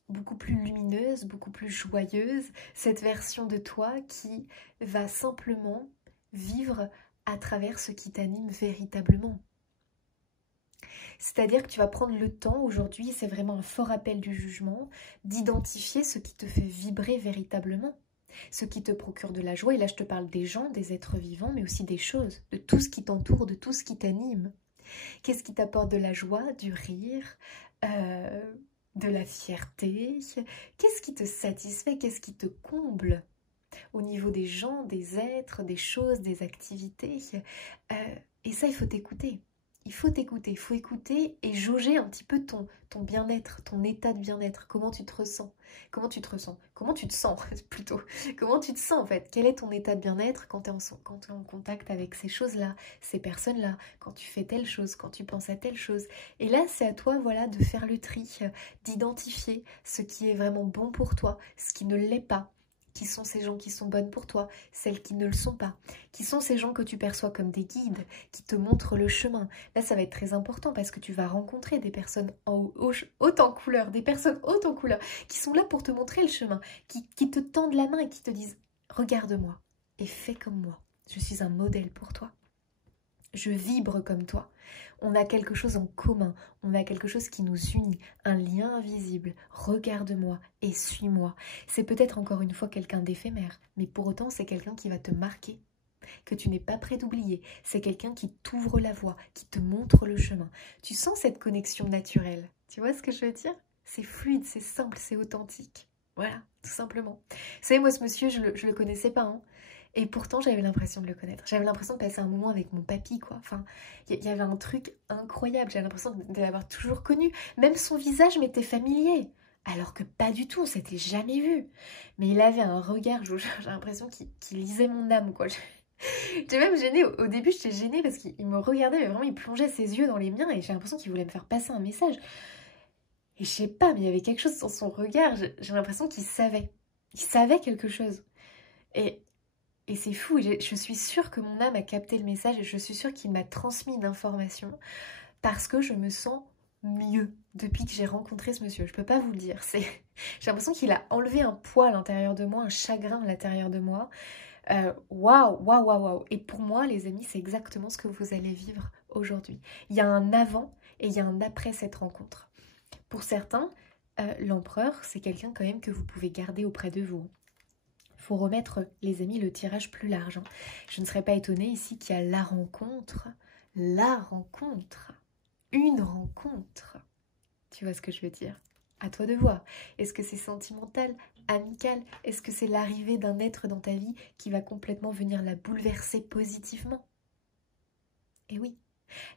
beaucoup plus lumineuse, beaucoup plus joyeuse, cette version de toi qui va simplement vivre à travers ce qui t'anime véritablement. C'est-à-dire que tu vas prendre le temps aujourd'hui, c'est vraiment un fort appel du jugement, d'identifier ce qui te fait vibrer véritablement. Ce qui te procure de la joie, et là je te parle des gens, des êtres vivants, mais aussi des choses, de tout ce qui t'entoure, de tout ce qui t'anime. Qu'est-ce qui t'apporte de la joie, du rire, de la fierté? Qu'est-ce qui te satisfait, qu'est-ce qui te comble au niveau des gens, des êtres, des choses, des activités? Et ça, il faut t'écouter. Il faut t'écouter, il faut écouter et jauger un petit peu ton bien-être, ton état de bien-être. Comment tu te ressens? Comment tu te ressens? Comment tu te sens plutôt? Comment tu te sens en fait? Quel est ton état de bien-être quand tu es en contact avec ces choses-là, ces personnes-là, quand tu fais telle chose, quand tu penses à telle chose? Et là, c'est à toi voilà, de faire le tri, d'identifier ce qui est vraiment bon pour toi, ce qui ne l'est pas. Qui sont ces gens qui sont bonnes pour toi, celles qui ne le sont pas, qui sont ces gens que tu perçois comme des guides, qui te montrent le chemin. Là, ça va être très important parce que tu vas rencontrer des personnes hautes en couleur, des personnes hautes en couleur, qui sont là pour te montrer le chemin, qui te tendent la main et qui te disent « Regarde-moi et fais comme moi, je suis un modèle pour toi. Je vibre comme toi. » On a quelque chose en commun, on a quelque chose qui nous unit, un lien invisible. Regarde-moi et suis-moi. C'est peut-être encore une fois quelqu'un d'éphémère, mais pour autant c'est quelqu'un qui va te marquer, que tu n'es pas prêt d'oublier. C'est quelqu'un qui t'ouvre la voie, qui te montre le chemin. Tu sens cette connexion naturelle. Tu vois ce que je veux dire? C'est fluide, c'est simple, c'est authentique. Voilà, tout simplement. Vous savez, moi ce monsieur, je le connaissais pas, hein. Et pourtant, j'avais l'impression de le connaître. J'avais l'impression de passer un moment avec mon papy, quoi. Enfin, il y avait un truc incroyable. J'avais l'impression de l'avoir toujours connu. Même son visage m'était familier. Alors que pas du tout, on s'était jamais vu. Mais il avait un regard, j'ai l'impression qu'il lisait mon âme, quoi. J'étais même gênée. Au début, j'étais gênée parce qu'il me regardait, mais vraiment, il plongeait ses yeux dans les miens et j'ai l'impression qu'il voulait me faire passer un message. Et je sais pas, mais il y avait quelque chose dans son regard. J'ai l'impression qu'il savait. Il savait quelque chose. Et c'est fou. Je suis sûre que mon âme a capté le message et je suis sûre qu'il m'a transmis une information parce que je me sens mieux depuis que j'ai rencontré ce monsieur. Je peux pas vous le dire. J'ai l'impression qu'il a enlevé un poids à l'intérieur de moi, un chagrin à l'intérieur de moi. Waouh, waouh, waouh, waouh. Et pour moi, les amis, c'est exactement ce que vous allez vivre aujourd'hui. Il y a un avant et il y a un après cette rencontre. Pour certains, l'empereur, c'est quelqu'un quand même que vous pouvez garder auprès de vous. Il faut remettre, les amis, le tirage plus large. Je ne serais pas étonnée ici qu'il y a la rencontre, une rencontre. Tu vois ce que je veux dire? À toi de voir. Est-ce que c'est sentimental, amical? Est-ce que c'est l'arrivée d'un être dans ta vie qui va complètement venir la bouleverser positivement? Et oui.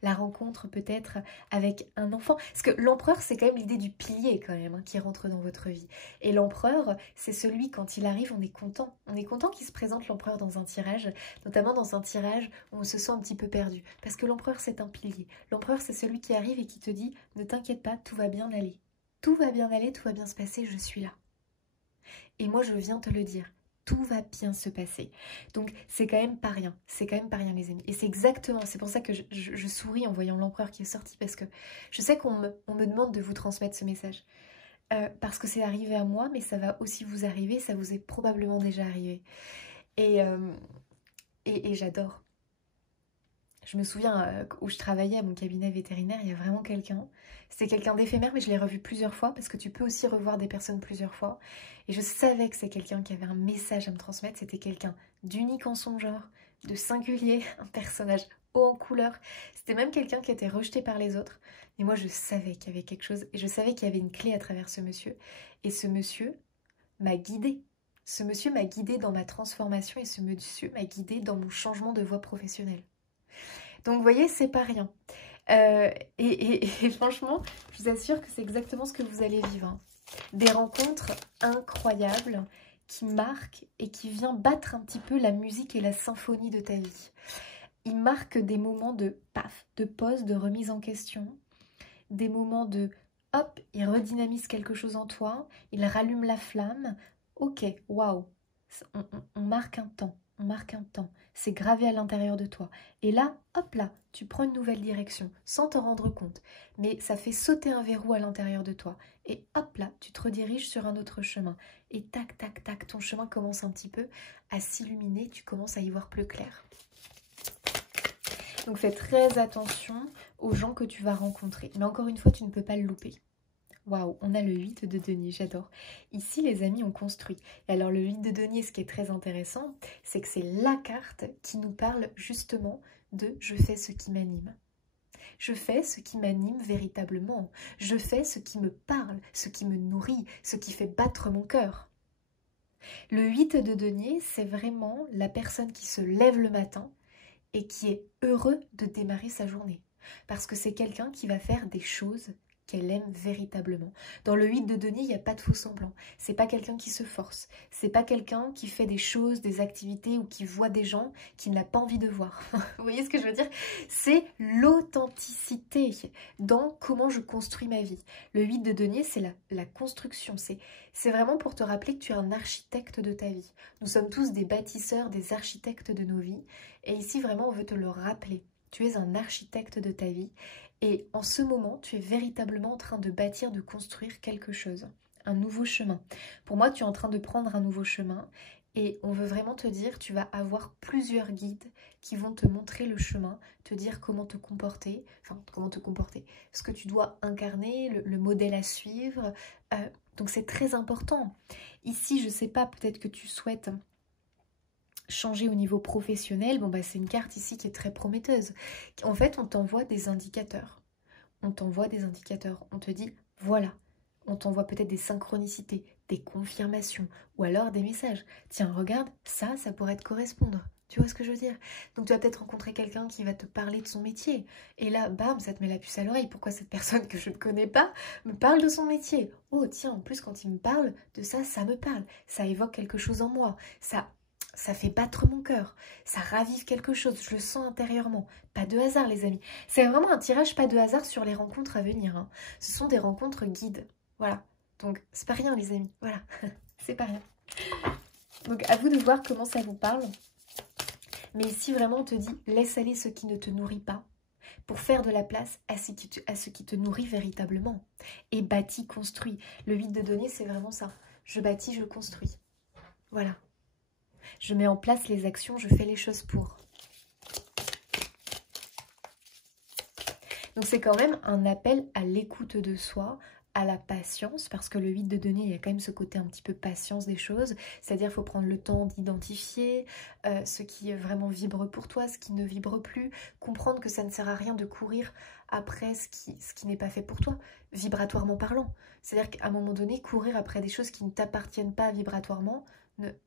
La rencontre peut-être avec un enfant. Parce que l'empereur, c'est quand même l'idée du pilier quand même, qui rentre dans votre vie. Et l'empereur, c'est celui, quand il arrive, on est content. On est content qu'il se présente l'empereur dans un tirage, notamment dans un tirage où on se sent un petit peu perdu. Parce que l'empereur, c'est un pilier. L'empereur, c'est celui qui arrive et qui te dit « Ne t'inquiète pas, tout va bien aller. Tout va bien aller, tout va bien se passer, je suis là. » Et moi, je viens te le dire. Tout va bien se passer. Donc, c'est quand même pas rien. C'est quand même pas rien, les amis. Et c'est exactement, c'est pour ça que je souris en voyant l'empereur qui est sorti, parce que je sais qu'on me demande de vous transmettre ce message. Parce que c'est arrivé à moi, mais ça va aussi vous arriver, ça vous est probablement déjà arrivé. Et j'adore. Je me souviens où je travaillais à mon cabinet vétérinaire, il y a vraiment quelqu'un. C'était quelqu'un d'éphémère, mais je l'ai revu plusieurs fois, parce que tu peux aussi revoir des personnes plusieurs fois. Et je savais que c'est quelqu'un qui avait un message à me transmettre. C'était quelqu'un d'unique en son genre, de singulier, un personnage haut en couleur. C'était même quelqu'un qui était rejeté par les autres. Mais moi, je savais qu'il y avait quelque chose, et je savais qu'il y avait une clé à travers ce monsieur. Et ce monsieur m'a guidée. Ce monsieur m'a guidée dans ma transformation, et ce monsieur m'a guidée dans mon changement de voie professionnelle. Donc vous voyez, c'est pas rien. Et franchement, je vous assure que c'est exactement ce que vous allez vivre. Hein. Des rencontres incroyables qui marquent et qui viennent battre un petit peu la musique et la symphonie de ta vie. Ils marquent des moments de paf, de pause, de remise en question. Des moments de hop, ils redynamisent quelque chose en toi. Ils rallument la flamme. Ok, waouh, on marque un temps. On marque un temps, c'est gravé à l'intérieur de toi. Et là, hop là, tu prends une nouvelle direction, sans t'en rendre compte. Mais ça fait sauter un verrou à l'intérieur de toi. Et hop là, tu te rediriges sur un autre chemin. Et tac, tac, tac, ton chemin commence un petit peu à s'illuminer, tu commences à y voir plus clair. Donc fais très attention aux gens que tu vas rencontrer. Mais encore une fois, tu ne peux pas le louper. Waouh, on a le 8 de denier, j'adore. Ici, les amis, on construit. Et alors, le 8 de denier, ce qui est très intéressant, c'est que c'est la carte qui nous parle justement de « je fais ce qui m'anime ». Je fais ce qui m'anime véritablement. Je fais ce qui me parle, ce qui me nourrit, ce qui fait battre mon cœur. Le 8 de denier, c'est vraiment la personne qui se lève le matin et qui est heureux de démarrer sa journée. Parce que c'est quelqu'un qui va faire des choses qu'elle aime véritablement. Dans le 8 de denier, il n'y a pas de faux semblant. C'est pas quelqu'un qui se force. C'est pas quelqu'un qui fait des choses, des activités ou qui voit des gens qu'il n'a pas envie de voir. Vous voyez ce que je veux dire? C'est l'authenticité dans comment je construis ma vie. Le 8 de denier, c'est la construction. C'est vraiment pour te rappeler que tu es un architecte de ta vie. Nous sommes tous des bâtisseurs, des architectes de nos vies. Et ici, vraiment, on veut te le rappeler. Tu es un architecte de ta vie. Et en ce moment, tu es véritablement en train de bâtir, de construire quelque chose, un nouveau chemin. Pour moi, tu es en train de prendre un nouveau chemin et on veut vraiment te dire, tu vas avoir plusieurs guides qui vont te montrer le chemin, te dire comment te comporter, ce que tu dois incarner, le modèle à suivre. Donc c'est très important. Ici, je ne sais pas, peut-être que tu souhaites changer au niveau professionnel, c'est une carte ici qui est très prometteuse. En fait, on t'envoie des indicateurs. On t'envoie des indicateurs. On te dit, voilà. On t'envoie peut-être des synchronicités, des confirmations ou alors des messages. Tiens, regarde, ça pourrait te correspondre. Tu vois ce que je veux dire? Donc tu vas peut-être rencontrer quelqu'un qui va te parler de son métier. Et là, bam, ça te met la puce à l'oreille. Pourquoi cette personne que je ne connais pas me parle de son métier? Oh tiens, en plus quand il me parle de ça, ça me parle. Ça évoque quelque chose en moi. Ça fait battre mon cœur. Ça ravive quelque chose. Je le sens intérieurement. Pas de hasard, les amis. C'est vraiment un tirage pas de hasard sur les rencontres à venir, hein. Ce sont des rencontres guides. Voilà. Donc, c'est pas rien, les amis. Voilà. C'est pas rien. Donc, à vous de voir comment ça vous parle. Mais ici, vraiment, on te dit, laisse aller ce qui ne te nourrit pas pour faire de la place à ce qui te nourrit véritablement. Et bâtis, construis. Le 8 de denier, c'est vraiment ça. Je bâtis, je construis. Voilà. Je mets en place les actions, je fais les choses pour. Donc c'est quand même un appel à l'écoute de soi, à la patience, parce que le 8 de denier, il y a quand même ce côté un petit peu patience des choses, c'est-à-dire qu'il faut prendre le temps d'identifier ce qui vraiment vibre pour toi, ce qui ne vibre plus, comprendre que ça ne sert à rien de courir après ce qui n'est pas fait pour toi, vibratoirement parlant. C'est-à-dire qu'à un moment donné, courir après des choses qui ne t'appartiennent pas vibratoirement,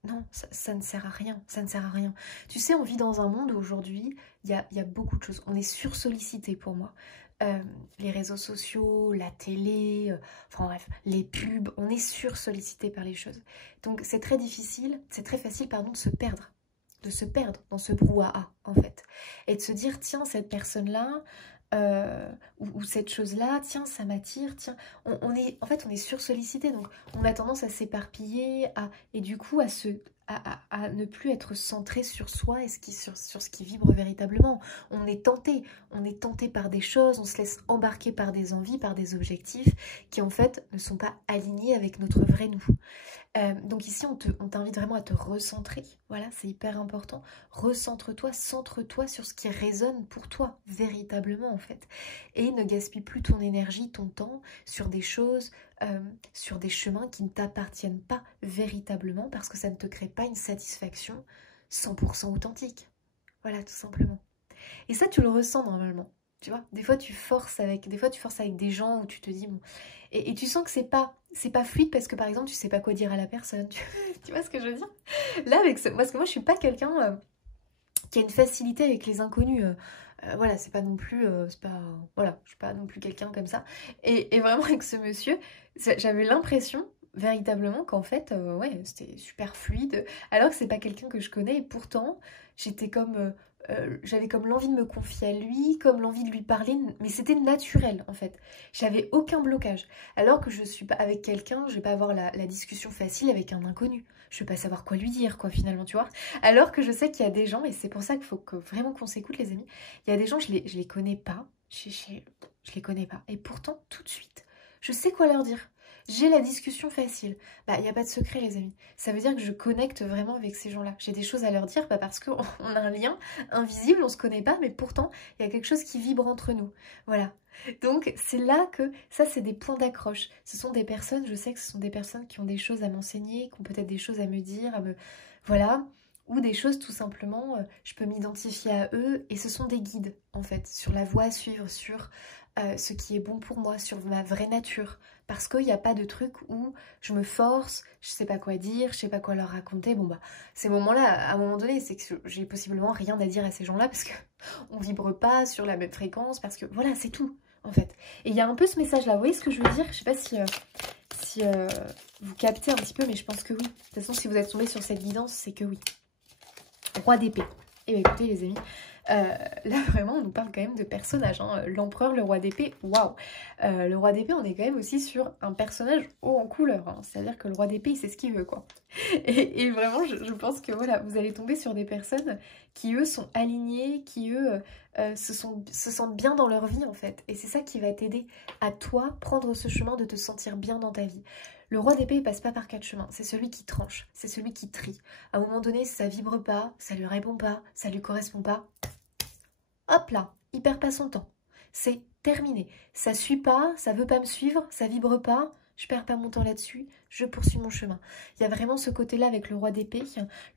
non, ça ne sert à rien, ça ne sert à rien. Tu sais, on vit dans un monde où aujourd'hui, il y a beaucoup de choses, on est sursollicité pour moi. Les réseaux sociaux, la télé, enfin bref, les pubs, on est sursollicité par les choses. Donc c'est très difficile, c'est très facile, pardon, de se perdre dans ce brouhaha en fait. Et de se dire, tiens, cette personne-là, ou cette chose-là, tiens, ça m'attire, tiens, on est sursollicité, donc on a tendance à s'éparpiller, et du coup à ne plus être centré sur soi et sur ce qui vibre véritablement. On est tenté par des choses, on se laisse embarquer par des envies, par des objectifs qui en fait ne sont pas alignés avec notre vrai nous. Donc ici, on t'invite vraiment à te recentrer. Voilà, c'est hyper important. Recentre-toi, centre-toi sur ce qui résonne pour toi, véritablement en fait. Et ne gaspille plus ton énergie, ton temps sur des choses, sur des chemins qui ne t'appartiennent pas véritablement parce que ça ne te crée pas une satisfaction 100% authentique. Voilà, tout simplement. Et ça, tu le ressens normalement. Tu vois, des fois tu forces avec des gens où tu te dis bon, et tu sens que c'est pas fluide parce que par exemple tu sais pas quoi dire à la personne. Tu vois ce que je veux dire? Là parce que moi je suis pas quelqu'un qui a une facilité avec les inconnus. Voilà, c'est pas non plus, voilà, je suis pas non plus quelqu'un comme ça. Et vraiment avec ce monsieur, j'avais l'impression véritablement qu'en fait, ouais, c'était super fluide, alors que c'est pas quelqu'un que je connais et pourtant j'étais comme j'avais comme l'envie de me confier à lui, comme l'envie de lui parler, mais c'était naturel en fait. J'avais aucun blocage. Alors que je suis pas avec quelqu'un, je vais pas avoir la discussion facile avec un inconnu. Je vais pas savoir quoi lui dire, quoi, finalement, tu vois. Alors que je sais qu'il y a des gens, et c'est pour ça qu'il faut vraiment qu'on s'écoute, les amis. Il y a des gens, je les connais pas, je les connais pas. Et pourtant, tout de suite, je sais quoi leur dire. J'ai la discussion facile. Bah, il n'y a pas de secret, les amis. Ça veut dire que je connecte vraiment avec ces gens-là. J'ai des choses à leur dire, parce qu'on a un lien invisible, on se connaît pas, mais pourtant, il y a quelque chose qui vibre entre nous. Voilà. Donc, c'est là que, ça, c'est des points d'accroche. Ce sont des personnes, je sais que ce sont des personnes qui ont des choses à m'enseigner, qui ont peut-être des choses à me dire, voilà. Ou des choses, tout simplement, je peux m'identifier à eux, et ce sont des guides, en fait, sur la voie à suivre, sur ce qui est bon pour moi, sur ma vraie nature. Parce qu'il n'y a pas de truc où je me force, je sais pas quoi dire, je sais pas quoi leur raconter. Bon bah, ces moments-là, à un moment donné, c'est que j'ai possiblement rien à dire à ces gens-là parce que on vibre pas sur la même fréquence, parce que voilà, c'est tout, en fait. Et il y a un peu ce message-là, vous voyez ce que je veux dire? Je sais pas si vous captez un petit peu, mais je pense que oui. De toute façon, si vous êtes tombé sur cette guidance, c'est que oui. Roi d'épée. Et bien écoutez les amis, là vraiment on nous parle quand même de personnages, hein. L'empereur, le roi d'épée, waouh. Le roi d'épée, on est quand même aussi sur un personnage haut en couleur, hein. C'est-à-dire que le roi d'épée il sait ce qu'il veut quoi. Et vraiment je pense que voilà, vous allez tomber sur des personnes qui eux sont alignées, qui eux se sentent bien dans leur vie en fait. Et c'est ça qui va t'aider à toi prendre ce chemin de te sentir bien dans ta vie. Le roi d'épée il passe pas par 4 chemins, c'est celui qui tranche, c'est celui qui trie. À un moment donné, si ça vibre pas, ça lui répond pas, ça lui correspond pas, hop là, il perd pas son temps. C'est terminé. Ça suit pas, ça veut pas me suivre, ça vibre pas, je perds pas mon temps là-dessus, je poursuis mon chemin. Il y a vraiment ce côté-là avec le roi d'épée.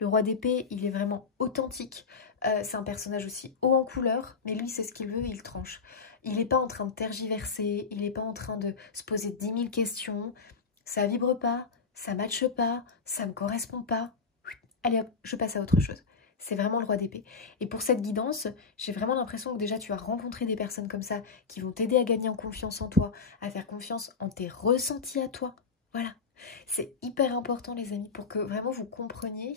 Le roi d'épée, il est vraiment authentique. C'est un personnage aussi haut en couleur, mais lui, c'est ce qu'il veut et il tranche. Il n'est pas en train de tergiverser, il n'est pas en train de se poser 10 000 questions. Ça vibre pas, ça ne matche pas, ça ne me correspond pas. Allez hop, je passe à autre chose. C'est vraiment le roi d'épée. Et pour cette guidance, j'ai vraiment l'impression que déjà tu as rencontré des personnes comme ça qui vont t'aider à gagner en confiance en toi, à faire confiance en tes ressentis à toi. Voilà. C'est hyper important les amis pour que vraiment vous compreniez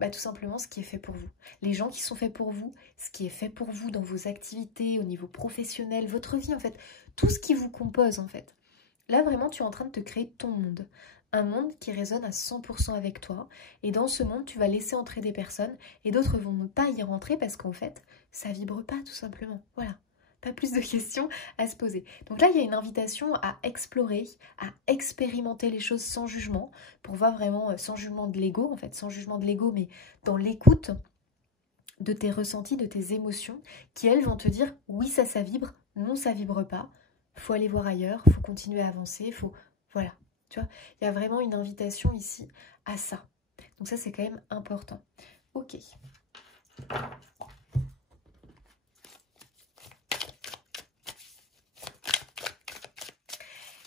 tout simplement ce qui est fait pour vous. Les gens qui sont faits pour vous, ce qui est fait pour vous dans vos activités, au niveau professionnel, votre vie en fait, tout ce qui vous compose en fait. Là vraiment tu es en train de te créer ton monde. Un monde qui résonne à 100% avec toi. Et dans ce monde, tu vas laisser entrer des personnes et d'autres vont ne pas y rentrer parce qu'en fait, ça vibre pas tout simplement. Voilà. Pas plus de questions à se poser. Donc là, il y a une invitation à explorer, à expérimenter les choses sans jugement, pour voir vraiment, sans jugement de l'ego, en fait, sans jugement de l'ego, mais dans l'écoute de tes ressentis, de tes émotions, qui elles vont te dire, oui, ça vibre, non, ça vibre pas, faut aller voir ailleurs, faut continuer à avancer, faut... Voilà. Tu vois, il y a vraiment une invitation ici à ça. Donc ça, c'est quand même important. Ok.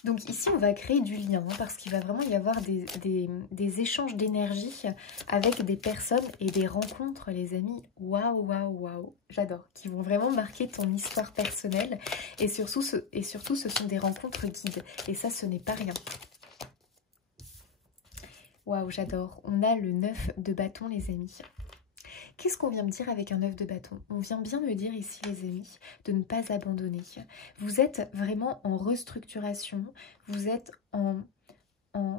Donc ici, on va créer du lien, parce qu'il va vraiment y avoir des échanges d'énergie avec des personnes et des rencontres, les amis. Waouh, waouh, waouh. J'adore. Qui vont vraiment marquer ton histoire personnelle. Et surtout, ce sont des rencontres guides. Et ça, ce n'est pas rien. Waouh, j'adore. On a le 9 de bâton, les amis. Qu'est-ce qu'on vient me dire avec un 9 de bâton? On vient bien me dire ici, les amis, de ne pas abandonner. Vous êtes vraiment en restructuration. Vous êtes en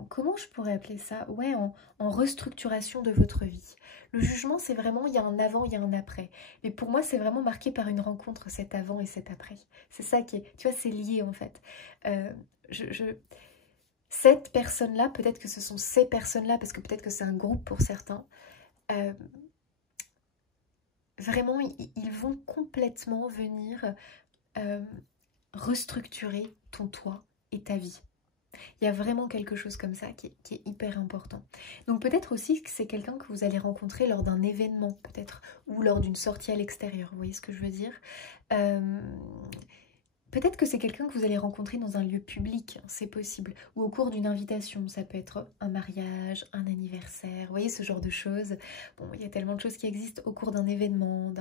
comment je pourrais appeler ça? Ouais, en restructuration de votre vie. Le jugement, c'est vraiment, il y a un avant, il y a un après. Mais pour moi, c'est vraiment marqué par une rencontre, cet avant et cet après. C'est ça qui est, tu vois, c'est lié en fait. Cette personne-là, peut-être que ce sont ces personnes-là, parce que peut-être que c'est un groupe pour certains, vraiment, ils vont complètement venir restructurer ton toi et ta vie. Il y a vraiment quelque chose comme ça qui est hyper important. Donc peut-être aussi que c'est quelqu'un que vous allez rencontrer lors d'un événement, peut-être, ou lors d'une sortie à l'extérieur, vous voyez ce que je veux dire? Peut-être que c'est quelqu'un que vous allez rencontrer dans un lieu public, c'est possible, ou au cours d'une invitation, ça peut être un mariage, un anniversaire, vous voyez ce genre de choses. Bon, il y a tellement de choses qui existent au cours d'un événement,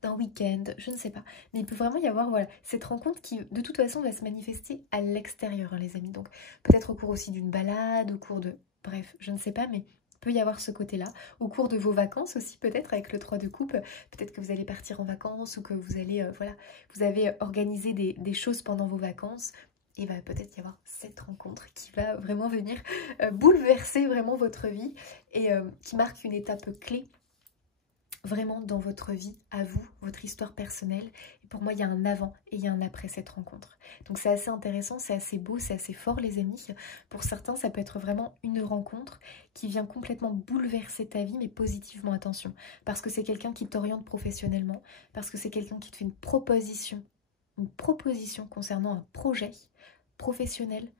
d'un week-end, je ne sais pas. Mais il peut vraiment y avoir voilà, cette rencontre qui, de toute façon, va se manifester à l'extérieur, hein, les amis. Donc peut-être au cours aussi d'une balade, au cours de... Bref, je ne sais pas, mais... peut y avoir ce côté-là. Au cours de vos vacances aussi, peut-être, avec le 3 de coupe, peut-être que vous allez partir en vacances ou que vous allez, voilà, vous avez organisé des choses pendant vos vacances. Et va peut-être y avoir cette rencontre qui va vraiment venir bouleverser vraiment votre vie et qui marque une étape clé vraiment dans votre vie, à vous, votre histoire personnelle. Et pour moi, il y a un avant et il y a un après cette rencontre. Donc c'est assez intéressant, c'est assez beau, c'est assez fort les amis. Pour certains, ça peut être vraiment une rencontre qui vient complètement bouleverser ta vie, mais positivement, attention. Parce que c'est quelqu'un qui t'oriente professionnellement, parce que c'est quelqu'un qui te fait une proposition concernant un projet professionnel,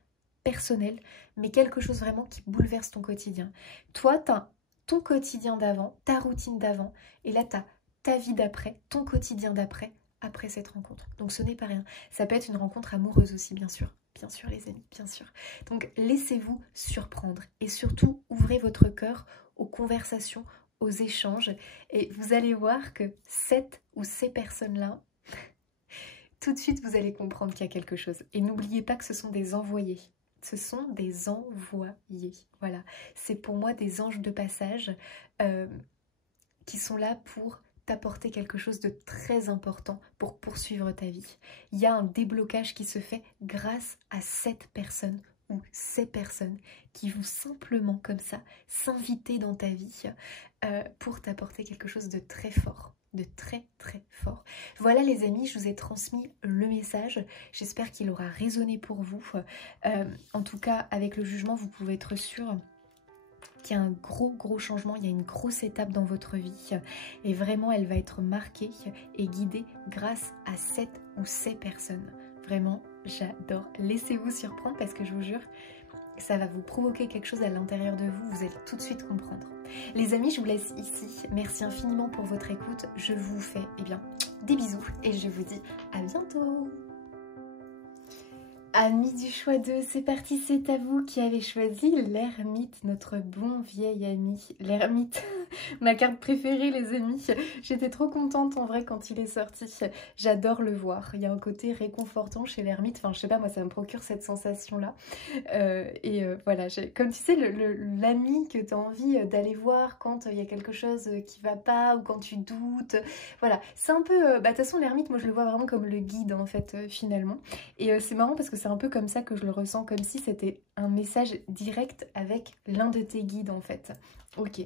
personnel, mais quelque chose vraiment qui bouleverse ton quotidien. Toi, tu as ton quotidien d'avant, ta routine d'avant, et là, tu as ta vie d'après, ton quotidien d'après, après cette rencontre. Donc ce n'est pas rien. Ça peut être une rencontre amoureuse aussi, bien sûr. Bien sûr, les amis, bien sûr. Donc laissez-vous surprendre et surtout, ouvrez votre cœur aux conversations, aux échanges, et vous allez voir que cette ou ces personnes-là, tout de suite, vous allez comprendre qu'il y a quelque chose. Et n'oubliez pas que ce sont des envoyés. Ce sont des envoyés. Voilà. C'est pour moi des anges de passage qui sont là pour t'apporter quelque chose de très important pour poursuivre ta vie. Il y a un déblocage qui se fait grâce à cette personne ou ces personnes qui vont simplement comme ça s'inviter dans ta vie pour t'apporter quelque chose de très fort. De très très fort. Voilà les amis, je vous ai transmis le message. J'espère qu'il aura résonné pour vous. En tout cas, avec le jugement, vous pouvez être sûr qu'il y a un gros changement, il y a une grosse étape dans votre vie. Et vraiment, elle va être marquée et guidée grâce à cette ou ces personnes. Vraiment, j'adore. Laissez-vous surprendre parce que je vous jure, ça va vous provoquer quelque chose à l'intérieur de vous, vous allez tout de suite comprendre. Les amis, je vous laisse ici. Merci infiniment pour votre écoute. Je vous fais des bisous et je vous dis à bientôt. Amis du choix 2, c'est parti, c'est à vous qui avez choisi l'ermite, notre bon vieil ami. L'ermite, ma carte préférée les amis. J'étais trop contente en vrai quand il est sorti. J'adore le voir. Il y a un côté réconfortant chez l'ermite. Enfin, je sais pas, moi ça me procure cette sensation-là. Voilà, comme tu sais, l'ami que tu as envie d'aller voir quand il y a quelque chose qui va pas ou quand tu doutes. Voilà, c'est un peu... de toute façon, l'ermite, moi je le vois vraiment comme le guide en fait, finalement. Et c'est marrant parce que c'est un peu comme ça que je le ressens, comme si c'était un message direct avec l'un de tes guides en fait. Ok.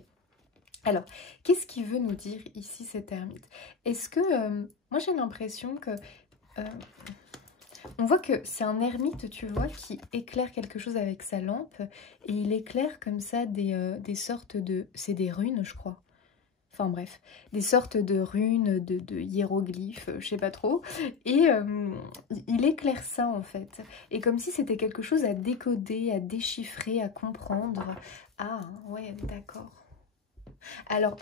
Alors, qu'est-ce qu'il veut nous dire ici cet ermite? Est-ce que... moi j'ai l'impression que... on voit que c'est un ermite, tu vois, qui éclaire quelque chose avec sa lampe. Et il éclaire comme ça des sortes de... C'est des runes, je crois. Enfin bref, des sortes de runes, de hiéroglyphes, je sais pas trop. Et il éclaire ça en fait. Et comme si c'était quelque chose à décoder, à déchiffrer, à comprendre. Ah, ouais, d'accord. Alors,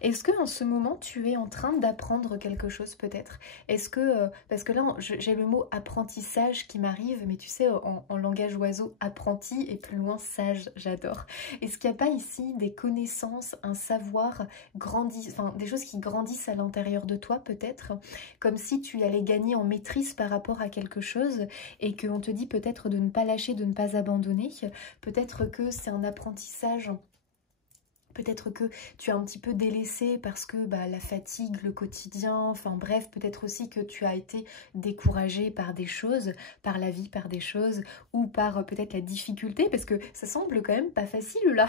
est-ce que en ce moment tu es en train d'apprendre quelque chose peut-être? Est-ce que, parce que là j'ai le mot apprentissage qui m'arrive, mais tu sais en langage oiseau, apprenti et plus loin sage, j'adore. Est-ce qu'il n'y a pas ici des connaissances, un savoir enfin des choses qui grandissent à l'intérieur de toi peut-être, comme si tu allais gagner en maîtrise par rapport à quelque chose et qu'on te dit peut-être de ne pas lâcher, de ne pas abandonner, peut-être que c'est un apprentissage. Peut-être que tu as un petit peu délaissé parce que la fatigue, le quotidien, enfin bref, peut-être aussi que tu as été découragé par des choses, par la vie, par des choses, ou par peut-être la difficulté, parce que ça semble quand même pas facile là.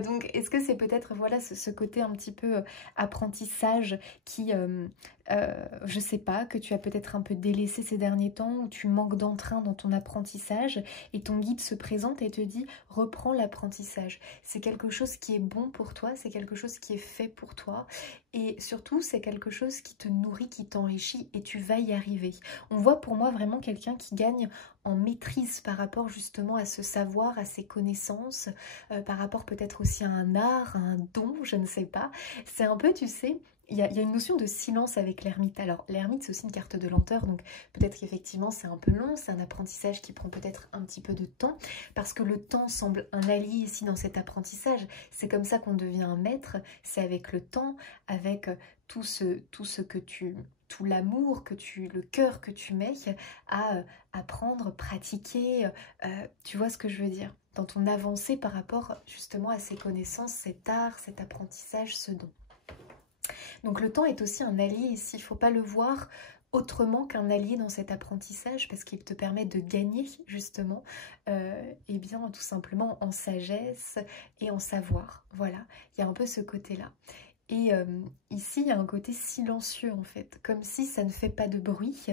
Donc est-ce que c'est peut-être voilà ce côté un petit peu apprentissage qui... je sais pas, que tu as peut-être un peu délaissé ces derniers temps, où tu manques d'entrain dans ton apprentissage, et ton guide se présente et te dit reprends l'apprentissage. C'est quelque chose qui est bon pour toi, c'est quelque chose qui est fait pour toi, et surtout c'est quelque chose qui te nourrit, qui t'enrichit, et tu vas y arriver. On voit pour moi vraiment quelqu'un qui gagne en maîtrise par rapport justement à ce savoir, à ses connaissances, par rapport peut-être aussi à un art, à un don, je ne sais pas. C'est un peu, tu sais, il y a une notion de silence avec l'ermite. Alors, l'ermite, c'est aussi une carte de lenteur, donc peut-être qu'effectivement, c'est un peu long, c'est un apprentissage qui prend peut-être un petit peu de temps, parce que le temps semble un allié ici dans cet apprentissage. C'est comme ça qu'on devient un maître, c'est avec le temps, avec tout ce que tu... tout l'amour, le cœur que tu mets à apprendre, pratiquer, tu vois ce que je veux dire? Dans ton avancée par rapport justement à ces connaissances, cet art, cet apprentissage, ce don. Donc le temps est aussi un allié ici, il ne faut pas le voir autrement qu'un allié dans cet apprentissage parce qu'il te permet de gagner justement, et bien tout simplement en sagesse et en savoir. Voilà, il y a un peu ce côté-là. Et ici, il y a un côté silencieux en fait, comme si ça ne fait pas de bruit,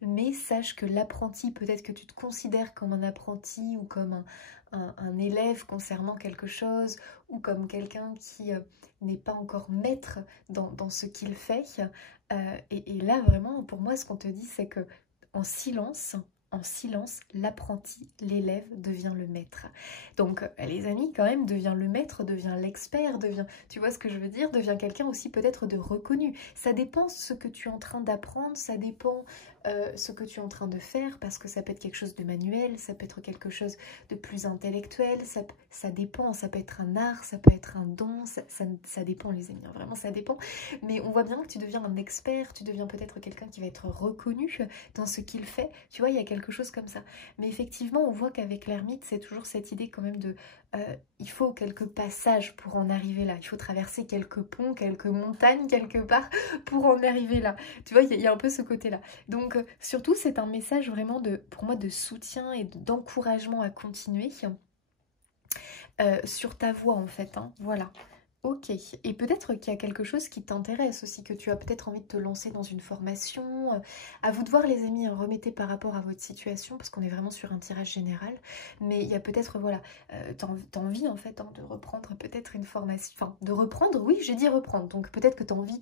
mais sache que l'apprenti, peut-être que tu te considères comme un apprenti ou comme un élève concernant quelque chose, ou comme quelqu'un qui n'est pas encore maître dans ce qu'il fait. Et là, vraiment, pour moi, ce qu'on te dit, c'est que en silence, l'apprenti, l'élève devient le maître. Donc, les amis, quand même, devient le maître, devient l'expert, devient, tu vois ce que je veux dire, devient quelqu'un aussi peut-être de reconnu. Ça dépend ce que tu es en train d'apprendre, ça dépend ce que tu es en train de faire, parce que ça peut être quelque chose de manuel, ça peut être quelque chose de plus intellectuel, ça dépend, ça peut être un art, ça peut être un don, ça dépend les amis, hein, vraiment ça dépend. Mais on voit bien que tu deviens un expert, tu deviens peut-être quelqu'un qui va être reconnu dans ce qu'il fait, tu vois, il y a quelque chose comme ça. Mais effectivement, on voit qu'avec l'ermite, c'est toujours cette idée quand même de... il faut quelques passages pour en arriver là, il faut traverser quelques ponts, quelques montagnes quelque part pour en arriver là. Tu vois, il y a un peu ce côté-là. Donc, surtout, c'est un message vraiment pour moi de soutien et d'encouragement à continuer sur ta voie en fait, hein, voilà. Ok, et peut-être qu'il y a quelque chose qui t'intéresse aussi, que tu as peut-être envie de te lancer dans une formation. À vous de voir les amis, hein, remettez par rapport à votre situation, parce qu'on est vraiment sur un tirage général. Mais il y a peut-être, voilà, t'as envie en fait, hein, de reprendre peut-être une formation. Enfin, de reprendre, oui, j'ai dit reprendre. Donc peut-être que t'as envie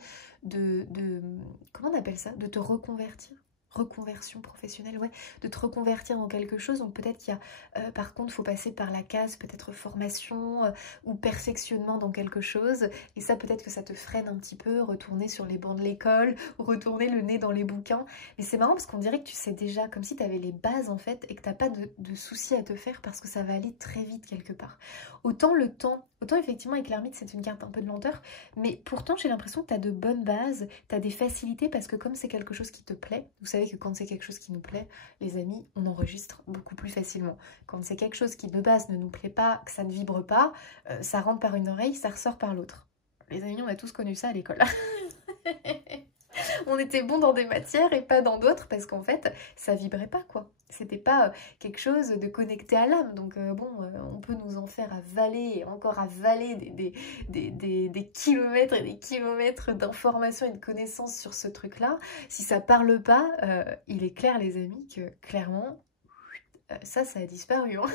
comment on appelle ça? De te reconvertir. reconversion professionnelle, ouais, de te reconvertir dans quelque chose. Donc peut-être qu'il y a, par contre, il faut passer par la case, peut-être formation ou perfectionnement dans quelque chose. Et ça, peut-être que ça te freine un petit peu, retourner sur les bancs de l'école, retourner le nez dans les bouquins. Mais c'est marrant parce qu'on dirait que tu sais déjà, comme si tu avais les bases en fait, et que tu n'as pas de soucis à te faire parce que ça va aller très vite quelque part. Autant le temps, autant effectivement avec l'ermite, c'est une carte un peu de lenteur, mais pourtant j'ai l'impression que tu as de bonnes bases, tu as des facilités parce que comme c'est quelque chose qui te plaît, vous savez que quand c'est quelque chose qui nous plaît, les amis, on enregistre beaucoup plus facilement. Quand c'est quelque chose qui de base ne nous plaît pas, que ça ne vibre pas, ça rentre par une oreille, ça ressort par l'autre. Les amis, on a tous connu ça à l'école. On était bon dans des matières et pas dans d'autres parce qu'en fait, ça vibrait pas quoi. C'était pas quelque chose de connecté à l'âme. Donc bon, on peut nous en faire avaler et encore avaler des kilomètres et des kilomètres d'informations et de connaissances sur ce truc-là. Si ça parle pas, il est clair les amis que clairement, ça a disparu. Hein.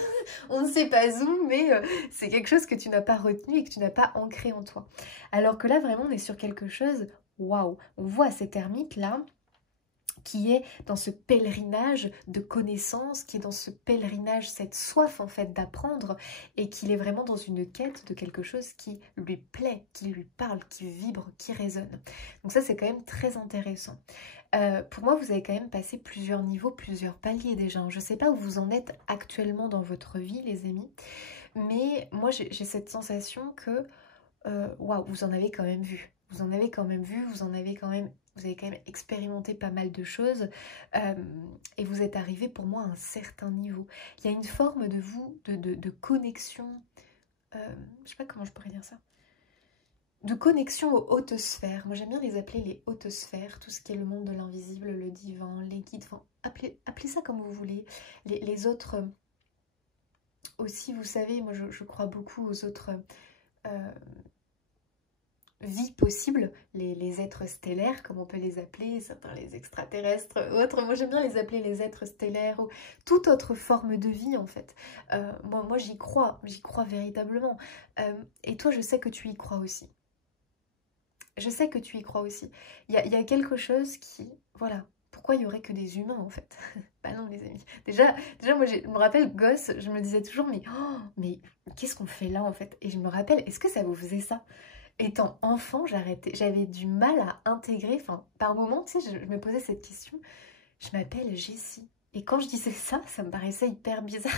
On ne sait pas où, mais c'est quelque chose que tu n'as pas retenu et que tu n'as pas ancré en toi. Alors que là, vraiment, on est sur quelque chose, waouh, on voit cet ermite-là qui est dans ce pèlerinage de connaissances, qui est dans ce pèlerinage, cette soif en fait d'apprendre, et qu'il est vraiment dans une quête de quelque chose qui lui plaît, qui lui parle, qui vibre, qui résonne. Donc ça, c'est quand même très intéressant. Pour moi, vous avez quand même passé plusieurs niveaux, plusieurs paliers déjà. Je ne sais pas où vous en êtes actuellement dans votre vie, les amis, mais moi, j'ai cette sensation que, waouh, vous en avez quand même vu. Vous en avez quand même vu, vous avez quand même expérimenté pas mal de choses et vous êtes arrivé pour moi à un certain niveau. Il y a une forme de vous, de connexion, je sais pas comment je pourrais dire ça, de connexion aux hautes sphères. Moi j'aime bien les appeler les hautes sphères, tout ce qui est le monde de l'invisible, le divin, les guides, enfin, appelez ça comme vous voulez. Les autres aussi, vous savez, moi je crois beaucoup aux autres vies possibles, les êtres stellaires, comme on peut les appeler, certains les extraterrestres, autres. Moi j'aime bien les appeler les êtres stellaires, ou toute autre forme de vie en fait. Moi j'y crois véritablement. Et toi je sais que tu y crois aussi. Je sais que tu y crois aussi. Il y a quelque chose qui... Voilà. Pourquoi il y aurait que des humains en fait? Bah non les amis. Déjà moi je me rappelle gosse, je me disais toujours mais qu'est-ce qu'on fait là en fait? Et je me rappelle, est-ce que ça vous faisait ça? Étant enfant, j'avais du mal à intégrer, enfin par moments, tu sais, je me posais cette question, je m'appelle Jessie. Et quand je disais ça, ça me paraissait hyper bizarre.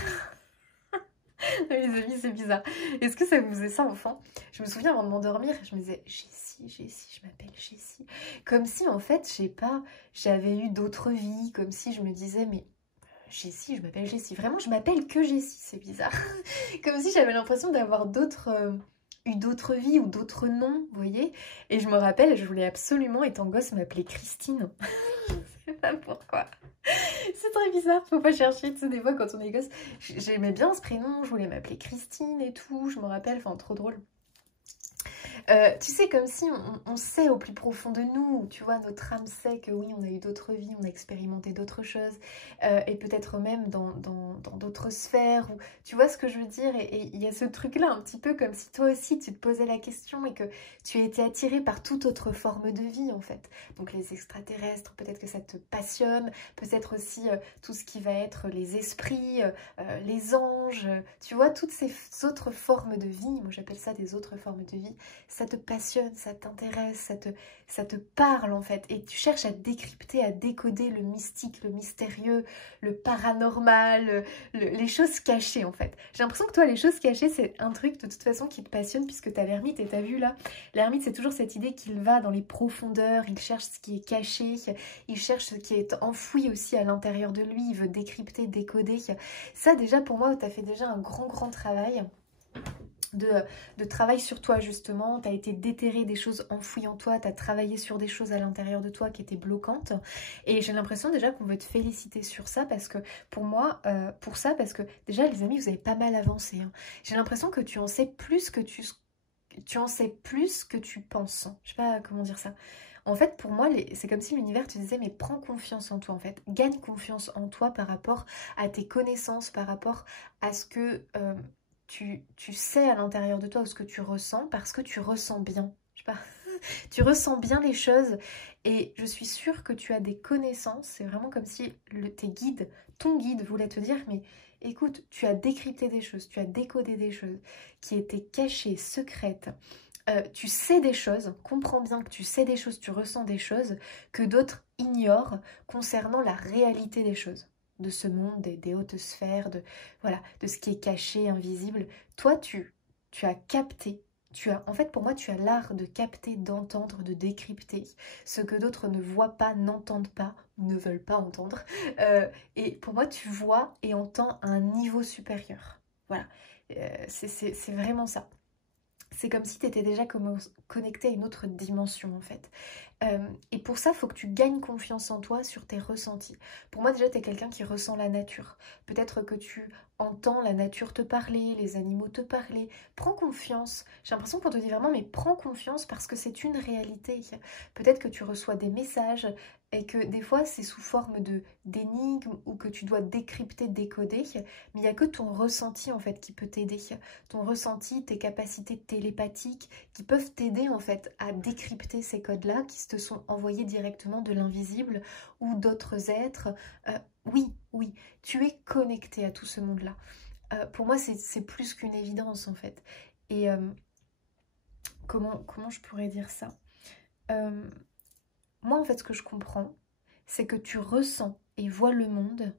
Les amis, c'est bizarre. Est-ce que ça vous faisait ça, enfant? Je me souviens avant de m'endormir, je me disais Jessie, je m'appelle Jessie. Comme si, en fait, je sais pas, j'avais eu d'autres vies, comme si je me disais, mais Jessie, je m'appelle Jessie. Vraiment, je m'appelle que Jessie, c'est bizarre. Comme si j'avais l'impression d'avoir eu d'autres vies ou d'autres noms, vous voyez. Et je me rappelle, je voulais absolument, étant gosse, m'appeler Christine. Je sais pas pourquoi. C'est très bizarre, faut pas chercher, tu sais, des fois quand on est gosse, j'aimais bien ce prénom, je voulais m'appeler Christine et tout, je me rappelle, enfin trop drôle. Tu sais, comme si on sait au plus profond de nous, tu vois, notre âme sait que oui, on a eu d'autres vies, on a expérimenté d'autres choses, et peut-être même dans d'autres sphères, ou, tu vois ce que je veux dire, et il y a ce truc-là, un petit peu comme si toi aussi tu te posais la question et que tu étais attiré par toute autre forme de vie, en fait. Donc les extraterrestres, peut-être que ça te passionne, peut-être aussi tout ce qui va être les esprits, les anges, tu vois, toutes ces autres formes de vie, moi j'appelle ça des autres formes de vie, ça te passionne, ça t'intéresse, ça te parle en fait. Et tu cherches à décrypter, à décoder le mystique, le mystérieux, le paranormal, les choses cachées en fait. J'ai l'impression que toi, les choses cachées, c'est un truc de toute façon qui te passionne puisque t'as l'ermite et t'as vu là. L'ermite, c'est toujours cette idée qu'il va dans les profondeurs, il cherche ce qui est caché, il cherche ce qui est enfoui aussi à l'intérieur de lui, il veut décrypter, décoder. Ça déjà pour moi, t'as fait déjà un grand travail. De travail sur toi justement, tu as été déterré des choses enfouies en toi, tu as travaillé sur des choses à l'intérieur de toi qui étaient bloquantes et j'ai l'impression déjà qu'on veut te féliciter sur ça parce que pour moi, parce que déjà les amis vous avez pas mal avancé, hein. J'ai l'impression que tu en sais plus que tu en sais plus que tu penses, je sais pas comment dire ça. En fait, pour moi, c'est comme si l'univers te disait, mais prends confiance en toi, en fait. Gagne confiance en toi par rapport à tes connaissances, par rapport à ce que tu sais à l'intérieur de toi ou ce que tu ressens parce que tu ressens bien. Je sais pas, tu ressens bien les choses et je suis sûre que tu as des connaissances. C'est vraiment comme si tes guides, ton guide voulait te dire, mais écoute, tu as décrypté des choses, tu as décodé des choses qui étaient cachées, secrètes. Tu sais des choses, comprends bien que tu sais des choses, tu ressens des choses que d'autres ignorent concernant la réalité des choses, de ce monde, des hautes sphères, voilà, de ce qui est caché, invisible. Toi, tu as capté, en fait pour moi tu as l'art de capter, d'entendre, de décrypter ce que d'autres ne voient pas, n'entendent pas, ou ne veulent pas entendre. Et pour moi tu vois et entends à un niveau supérieur. Voilà, c'est vraiment ça. C'est comme si tu étais déjà connecté à une autre dimension en fait. Et pour ça, il faut que tu gagnes confiance en toi sur tes ressentis. Pour moi déjà, tu es quelqu'un qui ressent la nature. Peut-être que tu entends la nature te parler, les animaux te parler. Prends confiance. J'ai l'impression qu'on te dit vraiment, mais prends confiance parce que c'est une réalité. Peut-être que tu reçois des messages et que des fois, c'est sous forme d'énigmes ou que tu dois décrypter, décoder. Mais il n'y a que ton ressenti en fait qui peut t'aider. Ton ressenti, tes capacités télépathiques qui peuvent t'aider en fait à décrypter ces codes-là qui te sont envoyés directement de l'invisible ou d'autres êtres. Oui, oui, tu es connecté à tout ce monde-là. Pour moi, c'est plus qu'une évidence en fait. Et comment je pourrais dire ça? Moi, en fait, ce que je comprends, c'est que tu ressens et vois le monde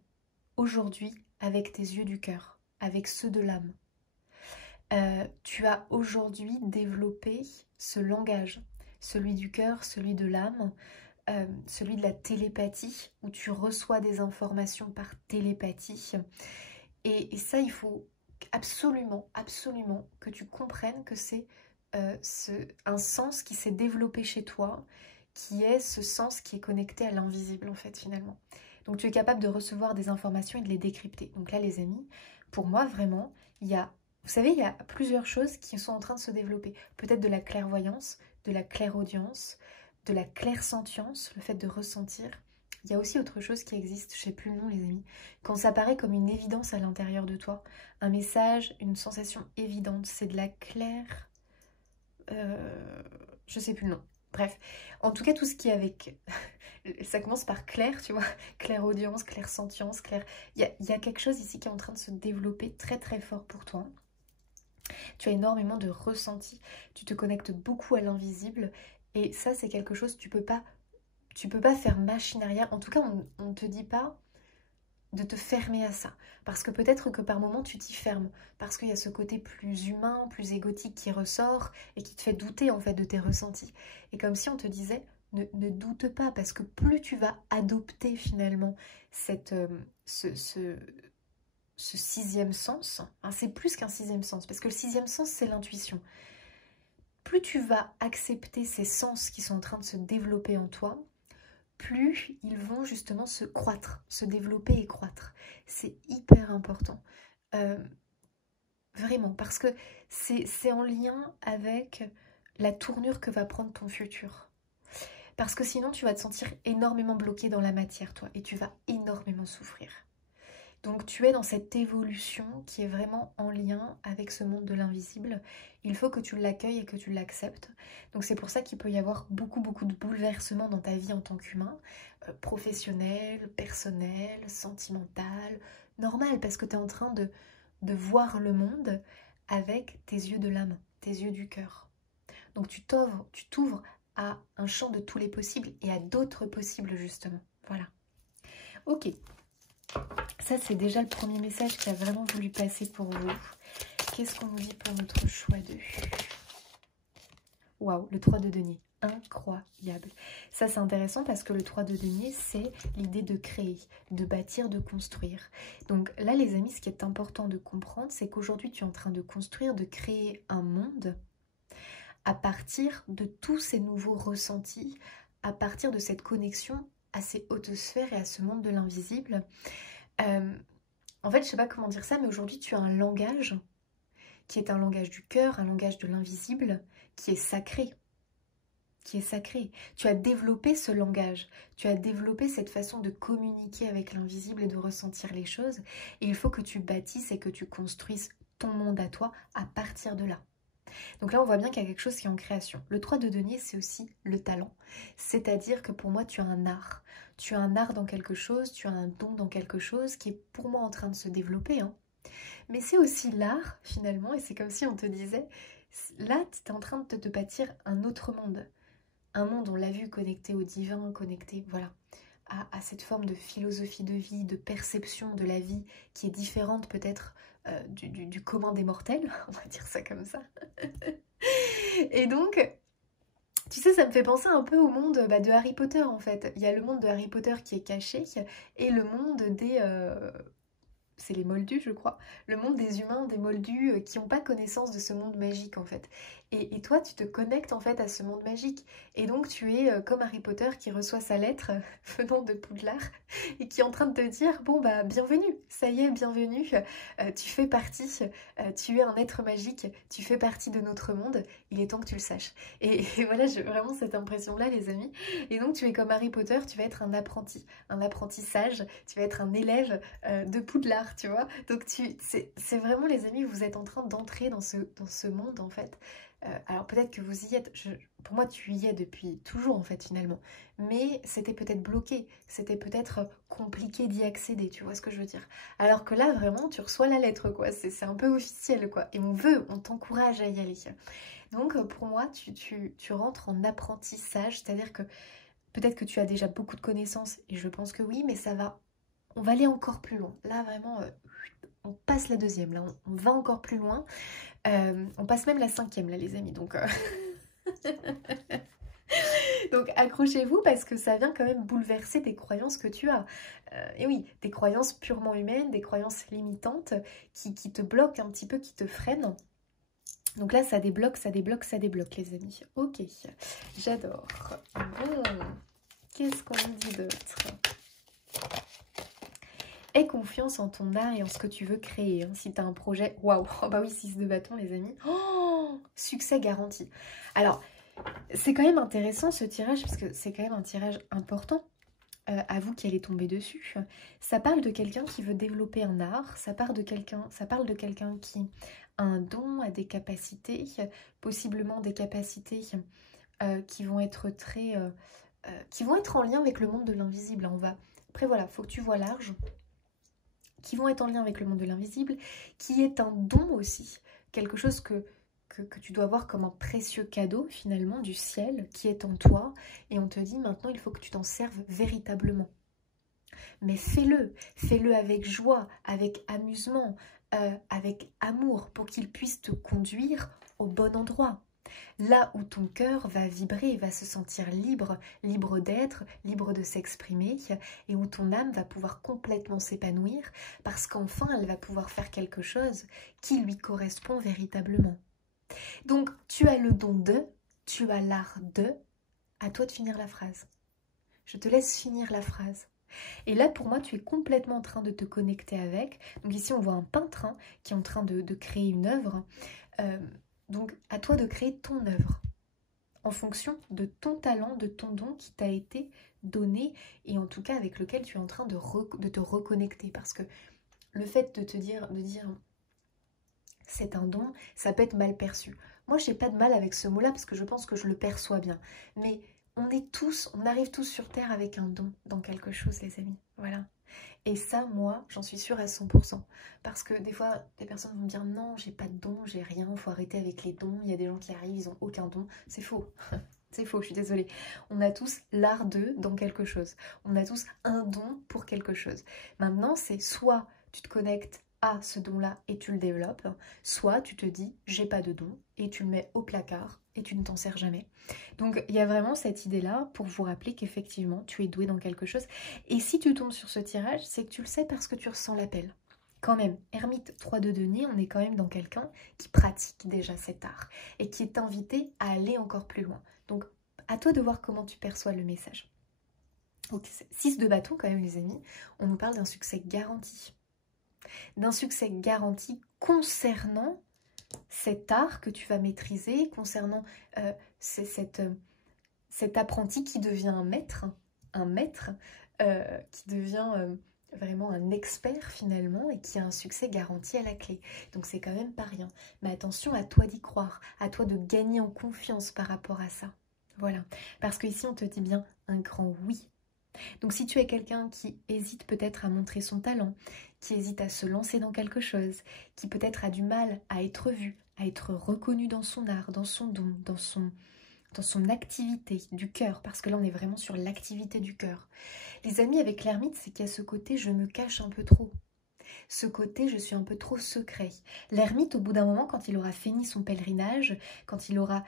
aujourd'hui avec tes yeux du cœur, avec ceux de l'âme. Tu as aujourd'hui développé ce langage, celui du cœur, celui de l'âme, celui de la télépathie, où tu reçois des informations par télépathie. Et ça, il faut absolument, absolument que tu comprennes que c'est un sens qui s'est développé chez toi, qui est ce sens qui est connecté à l'invisible, en fait, finalement. Donc, tu es capable de recevoir des informations et de les décrypter. Donc là, les amis, pour moi, vraiment, vous savez, il y a plusieurs choses qui sont en train de se développer. Peut-être de la clairvoyance, de la clairaudience, de la clairsentience, le fait de ressentir. Il y a aussi autre chose qui existe, je ne sais plus le nom les amis, quand ça paraît comme une évidence à l'intérieur de toi, un message, une sensation évidente, c'est de la claire... je ne sais plus le nom. Bref, en tout cas tout ce qui est avec... ça commence par clair, tu vois, clairaudience, clairsentience, clair... Il y a quelque chose ici qui est en train de se développer très très fort pour toi. Tu as énormément de ressentis, tu te connectes beaucoup à l'invisible et ça c'est quelque chose, tu peux pas faire machine arrière. En tout cas, on ne te dit pas de te fermer à ça. Parce que peut-être que par moment, tu t'y fermes. Parce qu'il y a ce côté plus humain, plus égotique qui ressort et qui te fait douter en fait de tes ressentis. Et comme si on te disait, ne doute pas. Parce que plus tu vas adopter finalement ce sixième sens, hein, c'est plus qu'un sixième sens. Parce que le sixième sens, c'est l'intuition. Plus tu vas accepter ces sens qui sont en train de se développer en toi, plus ils vont justement se croître, se développer et croître. C'est hyper important. Vraiment, parce que c'est en lien avec la tournure que va prendre ton futur. Parce que sinon, tu vas te sentir énormément bloqué dans la matière, toi, et tu vas énormément souffrir. Donc tu es dans cette évolution qui est vraiment en lien avec ce monde de l'invisible. Il faut que tu l'accueilles et que tu l'acceptes. Donc c'est pour ça qu'il peut y avoir beaucoup de bouleversements dans ta vie en tant qu'humain, professionnel, personnel, sentimental, normal, parce que tu es en train de voir le monde avec tes yeux de l'âme, tes yeux du cœur. Donc tu t'ouvres à un champ de tous les possibles et à d'autres possibles justement. Voilà. Ok. Ça, c'est déjà le premier message qui a vraiment voulu passer pour vous. Qu'est-ce qu'on nous dit pour notre choix de... Waouh, le 3 de denier. Incroyable. Ça, c'est intéressant parce que le 3 de denier, c'est l'idée de créer, de bâtir, de construire. Donc là, les amis, ce qui est important de comprendre, c'est qu'aujourd'hui, tu es en train de construire, de créer un monde à partir de tous ces nouveaux ressentis, à partir de cette connexion à ces hautes sphères et à ce monde de l'invisible. En fait, je ne sais pas comment dire ça, mais aujourd'hui, tu as un langage qui est un langage du cœur, un langage de l'invisible, qui est sacré. Qui est sacré. Tu as développé ce langage, tu as développé cette façon de communiquer avec l'invisible et de ressentir les choses. Et il faut que tu bâtisses et que tu construises ton monde à toi à partir de là. Donc là, on voit bien qu'il y a quelque chose qui est en création. Le 3 de denier, c'est aussi le talent. C'est-à-dire que pour moi, tu as un art. Tu as un art dans quelque chose, tu as un don dans quelque chose qui est pour moi en train de se développer. Hein. Mais c'est aussi l'art, finalement, et c'est comme si on te disait, là, tu es en train de te bâtir un autre monde. Un monde, on l'a vu, connecté au divin, connecté, voilà, à cette forme de philosophie de vie, de perception de la vie qui est différente peut-être du commun des mortels, on va dire ça comme ça. Et donc, tu sais, ça me fait penser un peu au monde de Harry Potter en fait. Il y a le monde de Harry Potter qui est caché et le monde des... c'est les moldus, je crois. Le monde des humains, des moldus qui n'ont pas connaissance de ce monde magique en fait. Et toi, tu te connectes en fait à ce monde magique. Et donc, tu es comme Harry Potter qui reçoit sa lettre venant de Poudlard et qui est en train de te dire, bon bah, bienvenue, ça y est, bienvenue, tu fais partie, tu es un être magique, tu fais partie de notre monde, il est temps que tu le saches. Et voilà, j'ai vraiment cette impression-là, les amis. Et donc, tu es comme Harry Potter, tu vas être un apprenti sage, tu vas être un élève de Poudlard, tu vois. Donc, c'est vraiment, les amis, vous êtes en train d'entrer dans ce monde, en fait. Alors peut-être que vous y êtes, pour moi tu y es depuis toujours en fait finalement, mais c'était peut-être bloqué, c'était peut-être compliqué d'y accéder, tu vois ce que je veux dire. Alors que là vraiment tu reçois la lettre quoi, c'est un peu officiel quoi, et on t'encourage à y aller. Donc pour moi tu rentres en apprentissage, c'est-à-dire que peut-être que tu as déjà beaucoup de connaissances, et je pense que oui, mais on va aller encore plus loin. Là vraiment, on passe la deuxième, là on va encore plus loin. On passe même la 5e là les amis, donc donc accrochez-vous parce que ça vient quand même bouleverser des croyances que tu as. Et oui, des croyances purement humaines, des croyances limitantes qui te bloquent un petit peu, qui te freinent. Donc là ça débloque, ça débloque, ça débloque les amis. Ok, j'adore. Bon, qu'est-ce qu'on me dit d'autre ? Aie confiance en ton art et en ce que tu veux créer. Hein. Si tu as un projet, waouh, oh bah oui, 6 de bâton, les amis. Oh, succès garanti. Alors, c'est quand même intéressant ce tirage, parce que c'est quand même un tirage important. À vous qui allez tomber dessus. Ça parle de quelqu'un qui veut développer un art, ça parle de quelqu'un qui a un don, a des capacités, possiblement des capacités qui vont être qui vont être en lien avec le monde de l'invisible. Après voilà, faut que tu vois large. Qui vont être en lien avec le monde de l'invisible, qui est un don aussi, quelque chose que tu dois voir comme un précieux cadeau finalement du ciel qui est en toi, et on te dit maintenant il faut que tu t'en serves véritablement. Mais fais-le avec joie, avec amusement, avec amour, pour qu'il puisse te conduire au bon endroit. Là où ton cœur va vibrer, va se sentir libre, libre d'être, libre de s'exprimer, et où ton âme va pouvoir complètement s'épanouir, parce qu'enfin elle va pouvoir faire quelque chose qui lui correspond véritablement. Donc tu as le don de, tu as l'art de, à toi de finir la phrase. Je te laisse finir la phrase. Et là, pour moi, tu es complètement en train de te connecter avec. Donc ici, on voit un peintre qui est en train de créer une œuvre. Donc, à toi de créer ton œuvre en fonction de ton talent, de ton don qui t'a été donné et en tout cas avec lequel tu es en train de te reconnecter. Parce que le fait de dire c'est un don, ça peut être mal perçu. Moi, je n'ai pas de mal avec ce mot-là parce que je pense que je le perçois bien. Mais on arrive tous sur Terre avec un don dans quelque chose, les amis. Voilà. Et ça, moi, j'en suis sûre à 100%. Parce que des fois, des personnes vont me dire « Non, j'ai pas de don, j'ai rien, il faut arrêter avec les dons. » Il y a des gens qui arrivent, ils n'ont aucun don. C'est faux. C'est faux, je suis désolée. On a tous l'art d'eux dans quelque chose. On a tous un don pour quelque chose. Maintenant, c'est soit tu te connectes à ce don-là et tu le développes, soit tu te dis « J'ai pas de don » et tu le mets au placard et tu ne t'en sers jamais. Donc il y a vraiment cette idée-là pour vous rappeler qu'effectivement tu es doué dans quelque chose. Et si tu tombes sur ce tirage, c'est que tu le sais parce que tu ressens l'appel. Quand même, Ermite 3 de denier, on est quand même dans quelqu'un qui pratique déjà cet art et qui est invité à aller encore plus loin. Donc à toi de voir comment tu perçois le message. Donc 6 de bâton quand même les amis, on nous parle d'un succès garanti. D'un succès garanti concernant cet art que tu vas maîtriser, concernant cet apprenti qui devient un maître qui devient vraiment un expert finalement et qui a un succès garanti à la clé. Donc c'est quand même pas rien. Mais attention à toi d'y croire, à toi de gagner en confiance par rapport à ça. Voilà, parce qu'ici on te dit bien un grand oui. Donc si tu es quelqu'un qui hésite peut-être à montrer son talent, qui hésite à se lancer dans quelque chose, qui peut-être a du mal à être vu, à être reconnu dans son art, dans son don, dans son activité du cœur, parce que là on est vraiment sur l'activité du cœur. Les amis, avec l'ermite, c'est qu'il y a ce côté je me cache un peu trop. Ce côté je suis un peu trop secret. L'ermite, au bout d'un moment, quand il aura fini son pèlerinage, quand il aura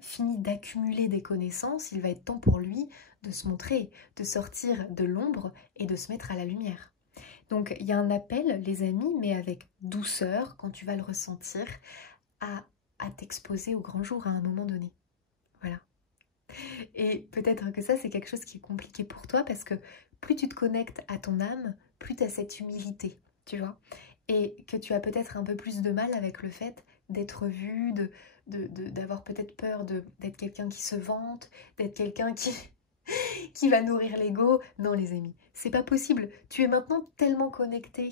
fini d'accumuler des connaissances, il va être temps pour lui de se montrer, de sortir de l'ombre et de se mettre à la lumière. Donc il y a un appel, les amis, mais avec douceur, quand tu vas le ressentir, à t'exposer au grand jour à un moment donné. Voilà. Et peut-être que ça, c'est quelque chose qui est compliqué pour toi parce que plus tu te connectes à ton âme, plus tu as cette humilité, tu vois. Et que tu as peut-être un peu plus de mal avec le fait d'être vu, d'avoir peut-être peur d'être quelqu'un qui se vante, d'être quelqu'un qui va nourrir l'ego. Non, les amis, c'est pas possible. Tu es maintenant tellement connecté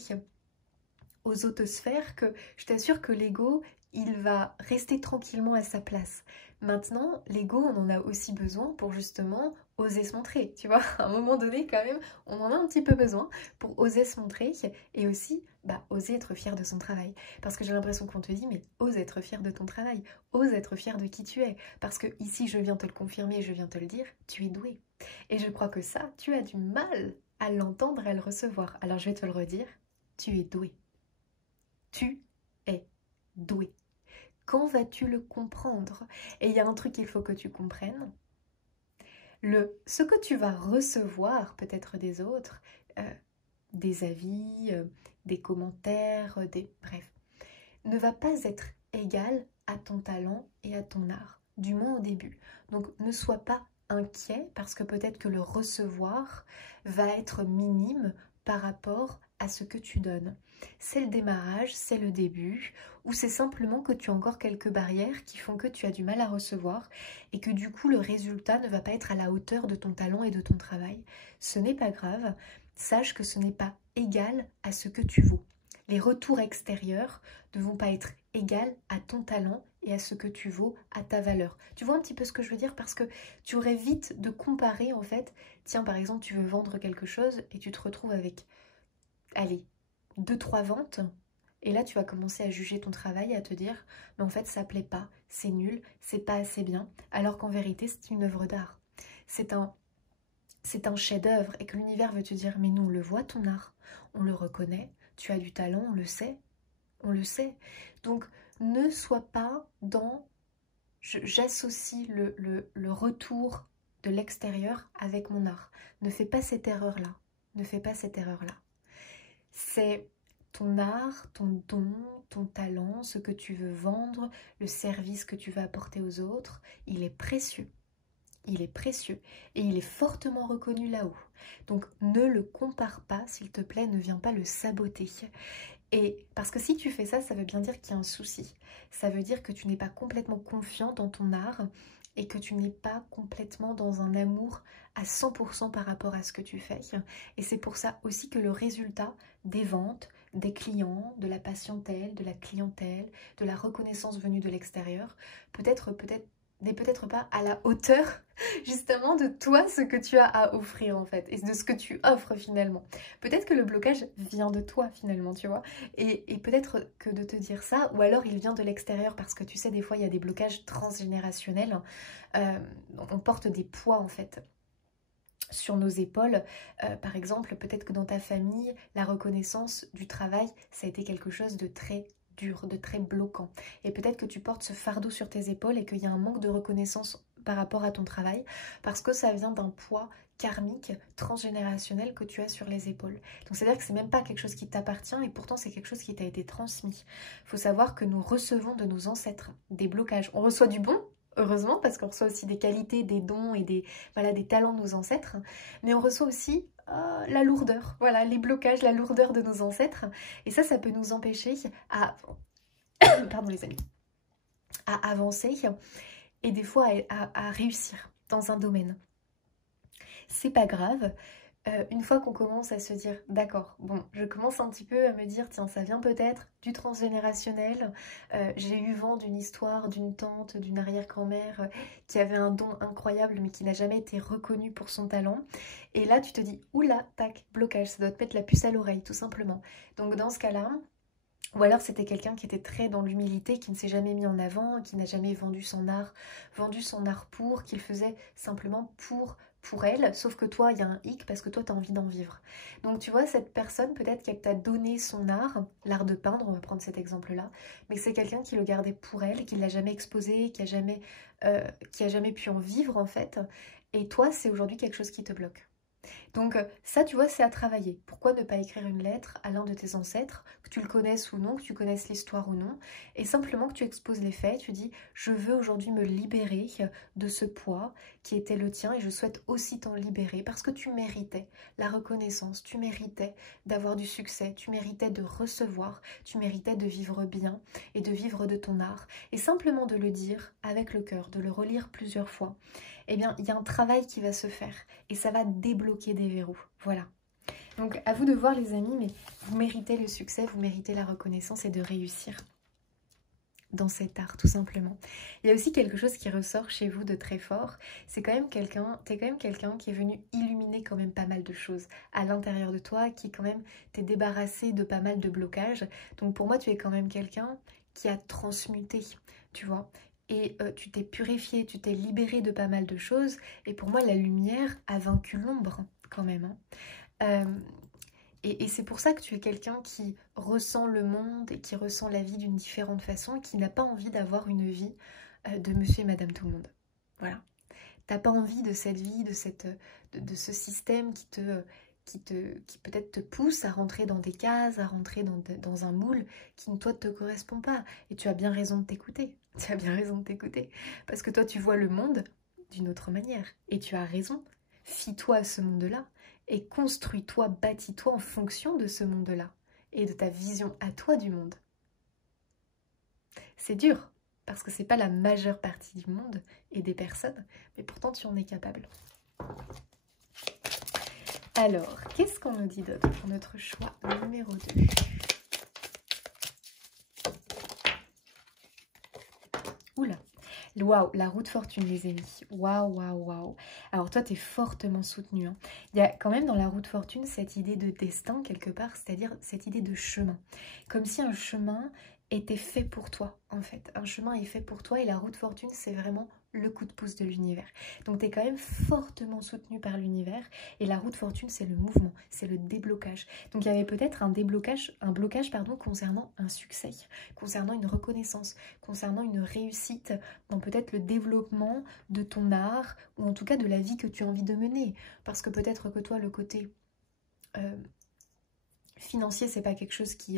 aux autosphères que je t'assure que l'ego, il va rester tranquillement à sa place. Maintenant, l'ego, on en a aussi besoin pour justement oser se montrer, tu vois. À un moment donné, quand même, on en a un petit peu besoin pour oser se montrer et aussi oser être fier de son travail. Parce que j'ai l'impression qu'on te dit, mais ose être fier de ton travail, ose être fier de qui tu es. Parce que ici, je viens te le confirmer, je viens te le dire, tu es doué. Et je crois que ça, tu as du mal à l'entendre, à le recevoir. Alors je vais te le redire, tu es doué. Tu es doué. Quand vas-tu le comprendre? Et il y a un truc qu'il faut que tu comprennes. Ce que tu vas recevoir peut-être des autres, des avis, des commentaires, bref, ne va pas être égal à ton talent et à ton art, du moins au début. Donc ne sois pas inquiet parce que peut-être que le recevoir va être minime par rapport à ce que tu donnes. C'est le démarrage, c'est le début, ou c'est simplement que tu as encore quelques barrières qui font que tu as du mal à recevoir et que du coup le résultat ne va pas être à la hauteur de ton talent et de ton travail. Ce n'est pas grave, sache que ce n'est pas égal à ce que tu vaux. Les retours extérieurs ne vont pas être égaux à ton talent et à ce que tu vaux, à ta valeur. Tu vois un petit peu ce que je veux dire? Parce que tu aurais vite de comparer en fait. Tiens, par exemple, tu veux vendre quelque chose et tu te retrouves avec, allez, 2-3 ventes. Et là, tu vas commencer à juger ton travail et à te dire, mais en fait, ça plaît pas, c'est nul, c'est pas assez bien. Alors qu'en vérité, c'est une œuvre d'art. C'est un chef-d'œuvre et que l'univers veut te dire, mais nous, on le voit ton art, on le reconnaît, tu as du talent, on le sait. On le sait. Donc, ne sois pas dans j'associe le retour de l'extérieur avec mon art. Ne fais pas cette erreur-là. Ne fais pas cette erreur-là. C'est ton art, ton don, ton talent, ce que tu veux vendre, le service que tu veux apporter aux autres. Il est précieux. Il est précieux et il est fortement reconnu là-haut. Donc, ne le compare pas, s'il te plaît, ne viens pas le saboter. Et parce que si tu fais ça, ça veut bien dire qu'il y a un souci. Ça veut dire que tu n'es pas complètement confiant dans ton art et que tu n'es pas complètement dans un amour à 100% par rapport à ce que tu fais. Et c'est pour ça aussi que le résultat des ventes, des clients, de la patientèle, de la clientèle, de la reconnaissance venue de l'extérieur, n'est peut-être pas à la hauteur justement de toi, ce que tu as à offrir en fait, et de ce que tu offres finalement. Peut-être que le blocage vient de toi finalement, tu vois, et peut-être que de te dire ça, ou alors il vient de l'extérieur, parce que tu sais, des fois il y a des blocages transgénérationnels, on porte des poids en fait sur nos épaules. Par exemple, peut-être que dans ta famille, la reconnaissance du travail, ça a été quelque chose de très dur, de très bloquant. Et peut-être que tu portes ce fardeau sur tes épaules et qu'il y a un manque de reconnaissance par rapport à ton travail, parce que ça vient d'un poids karmique, transgénérationnel que tu as sur les épaules. Donc c'est-à-dire que c'est même pas quelque chose qui t'appartient et pourtant c'est quelque chose qui t'a été transmis. Il faut savoir que nous recevons de nos ancêtres des blocages. On reçoit du bon, heureusement, parce qu'on reçoit aussi des qualités, des dons et des talents de nos ancêtres, mais on reçoit aussi la lourdeur, voilà, les blocages, la lourdeur de nos ancêtres, et ça peut nous empêcher à, pardon les amis, à avancer et des fois à réussir dans un domaine. C'est pas grave, une fois qu'on commence à se dire, d'accord, bon, je commence un petit peu à me dire, tiens, ça vient peut-être du transgénérationnel, j'ai eu vent d'une histoire d'une tante, d'une arrière-grand-mère qui avait un don incroyable mais qui n'a jamais été reconnue pour son talent. Et là, tu te dis, oula, tac, blocage, ça doit te mettre la puce à l'oreille, tout simplement. Donc dans ce cas-là, ou alors c'était quelqu'un qui était très dans l'humilité, qui ne s'est jamais mis en avant, qui n'a jamais vendu son art qu'il faisait simplement pour elle, sauf que toi, il y a un hic parce que toi, tu as envie d'en vivre. Donc tu vois, cette personne, peut-être qu'elle t'a donné son art, l'art de peindre, on va prendre cet exemple-là, mais c'est quelqu'un qui le gardait pour elle, qui ne l'a jamais exposé, qui a jamais pu en vivre en fait, et toi, c'est aujourd'hui quelque chose qui te bloque. Donc ça, tu vois, c'est à travailler. Pourquoi ne pas écrire une lettre à l'un de tes ancêtres, que tu le connaisses ou non, que tu connaisses l'histoire ou non, et simplement que tu exposes les faits, tu dis « Je veux aujourd'hui me libérer de ce poids qui était le tien et je souhaite aussi t'en libérer parce que tu méritais la reconnaissance, tu méritais d'avoir du succès, tu méritais de recevoir, tu méritais de vivre bien et de vivre de ton art. » Et simplement de le dire avec le cœur, de le relire plusieurs fois, eh bien, il y a un travail qui va se faire et ça va débloquer des verrous. Voilà. Donc, à vous de voir, les amis, mais vous méritez le succès, vous méritez la reconnaissance et de réussir dans cet art, tout simplement. Il y a aussi quelque chose qui ressort chez vous de très fort. C'est quand même quelqu'un, t'es quand même quelqu'un qui est venu illuminer quand même pas mal de choses à l'intérieur de toi, qui quand même t'est débarrassé de pas mal de blocages. Donc, pour moi, tu es quand même quelqu'un qui a transmuté, tu vois. Et tu t'es purifié, tu t'es libéré de pas mal de choses. Et pour moi, la lumière a vaincu l'ombre, quand même. Hein. Et c'est pour ça que tu es quelqu'un qui ressent le monde et qui ressent la vie d'une différente façon et qui n'a pas envie d'avoir une vie de monsieur et madame tout le monde. Voilà. T'as pas envie de cette vie, de ce système qui peut-être te pousse à rentrer dans des cases, à rentrer dans un moule qui, toi, ne te correspond pas. Et tu as bien raison de t'écouter. Tu as bien raison de t'écouter. Parce que toi, tu vois le monde d'une autre manière. Et tu as raison. Fie-toi à ce monde-là. Et construis-toi, bâtis-toi en fonction de ce monde-là. Et de ta vision à toi du monde. C'est dur. Parce que c'est pas la majeure partie du monde et des personnes. Mais pourtant, tu en es capable. Alors, qu'est-ce qu'on nous dit d'autre pour notre choix numéro 2? Oula, waouh, la roue de fortune, les amis. Waouh, waouh, waouh. Alors toi, tu es fortement soutenu. Hein. Il y a quand même dans la roue de fortune cette idée de destin quelque part, c'est-à-dire cette idée de chemin. Comme si un chemin était fait pour toi, en fait. Un chemin est fait pour toi et la roue de fortune, c'est vraiment le coup de pouce de l'univers. Donc tu es quand même fortement soutenu par l'univers et la roue de fortune, c'est le mouvement, c'est le déblocage. Donc il y avait peut-être un blocage concernant un succès, concernant une reconnaissance, concernant une réussite dans peut-être le développement de ton art ou en tout cas de la vie que tu as envie de mener. Parce que peut-être que toi, le côté financier, c'est pas quelque chose qui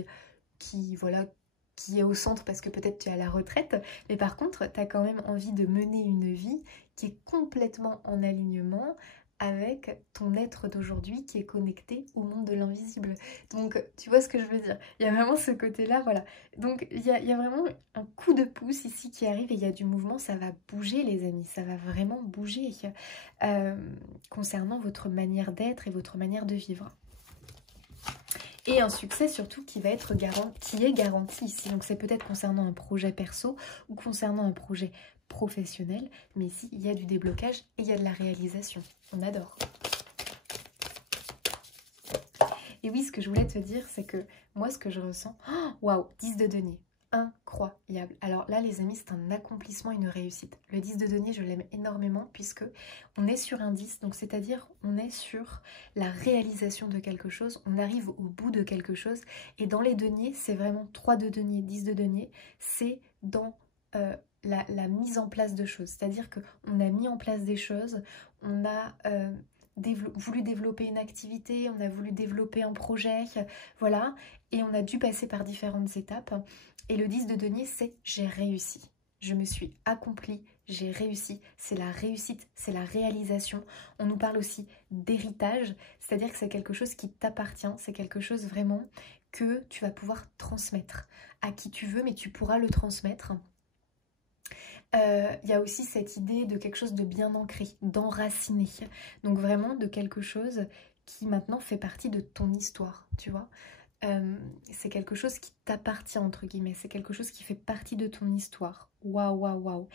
est au centre parce que peut-être tu es à la retraite, mais par contre, tu as quand même envie de mener une vie qui est complètement en alignement avec ton être d'aujourd'hui qui est connecté au monde de l'invisible. Donc, tu vois ce que je veux dire? Il y a vraiment ce côté-là, voilà. Donc, il y a vraiment un coup de pouce ici qui arrive et il y a du mouvement, ça va bouger les amis, ça va vraiment bouger concernant votre manière d'être et votre manière de vivre. Et un succès surtout qui est garanti ici. Donc c'est peut-être concernant un projet perso ou concernant un projet professionnel. Mais ici, il y a du déblocage et il y a de la réalisation. On adore. Et oui, ce que je voulais te dire, c'est que moi, ce que je ressens... Waouh, 10 de denier. Incroyable. Alors là, les amis, c'est un accomplissement, une réussite. Le 10 de denier, je l'aime énormément puisque on est sur un 10, donc c'est-à-dire on est sur la réalisation de quelque chose, on arrive au bout de quelque chose. Et dans les deniers, c'est vraiment 3 de denier, 10 de denier, c'est dans la mise en place de choses. C'est-à-dire qu'on a mis en place des choses, on a... voulu développer une activité, on a voulu développer un projet, voilà, et on a dû passer par différentes étapes. Et le 10 de denier, c'est j'ai réussi, je me suis accomplie, j'ai réussi, c'est la réussite, c'est la réalisation. On nous parle aussi d'héritage, c'est-à-dire que c'est quelque chose qui t'appartient, c'est quelque chose vraiment que tu vas pouvoir transmettre à qui tu veux, mais tu pourras le transmettre. Il y a aussi cette idée de quelque chose de bien ancré, d'enraciné. Donc vraiment de quelque chose qui maintenant fait partie de ton histoire, tu vois. C'est quelque chose qui t'appartient, entre guillemets, c'est quelque chose qui fait partie de ton histoire. Waouh, waouh, waouh.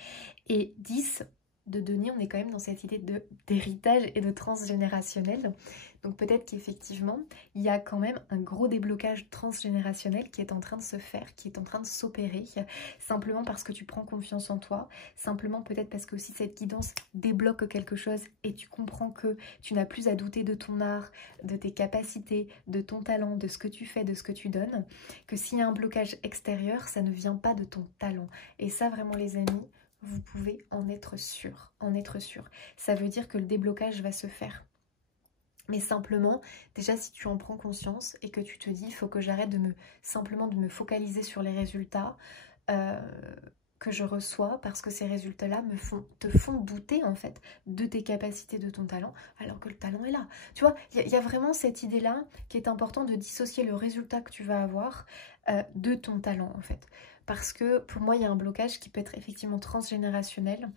Et 10 de denier, on est quand même dans cette idée d'héritage et de transgénérationnel. Donc peut-être qu'effectivement, il y a quand même un gros déblocage transgénérationnel qui est en train de se faire, qui est en train de s'opérer, simplement parce que tu prends confiance en toi, simplement peut-être parce que aussi cette guidance débloque quelque chose et tu comprends que tu n'as plus à douter de ton art, de tes capacités, de ton talent, de ce que tu fais, de ce que tu donnes, que s'il y a un blocage extérieur, ça ne vient pas de ton talent. Et ça vraiment les amis, vous pouvez en être sûr, en être sûr. Ça veut dire que le déblocage va se faire. Mais simplement, déjà si tu en prends conscience et que tu te dis, il faut que j'arrête simplement de me focaliser sur les résultats que je reçois, parce que ces résultats-là te font douter en fait de tes capacités, de ton talent, alors que le talent est là. Tu vois, il y a vraiment cette idée-là qui est important de dissocier le résultat que tu vas avoir de ton talent en fait. Parce que pour moi, il y a un blocage qui peut être effectivement transgénérationnel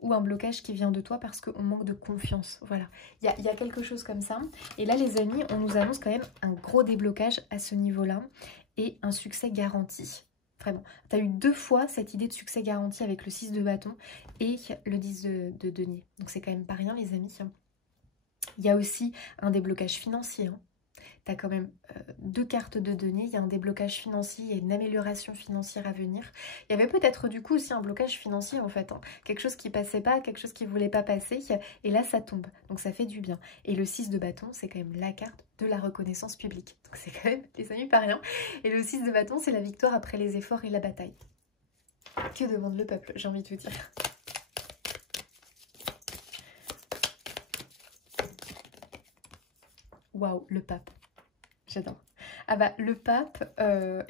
ou un blocage qui vient de toi parce qu'on manque de confiance. Voilà, il y a quelque chose comme ça. Et là, les amis, on nous annonce quand même un gros déblocage à ce niveau-là et un succès garanti. Vraiment, tu as eu 2 fois cette idée de succès garanti avec le 6 de bâton et le 10 de denier. Donc c'est quand même pas rien, les amis. Il y a aussi un déblocage financier, hein. Tu as quand même 2 cartes de denier, il y a un déblocage financier, il y a une amélioration financière à venir. Il y avait peut-être du coup aussi un blocage financier en fait, hein. Quelque chose qui passait pas, quelque chose qui voulait pas passer, et là ça tombe, donc ça fait du bien. Et le 6 de bâton, c'est quand même la carte de la reconnaissance publique, donc c'est quand même, les amis, pas rien. Et le 6 de bâton, c'est la victoire après les efforts et la bataille. Que demande le peuple, j'ai envie de vous dire. Waouh, le pape. J'adore. Ah bah le pape,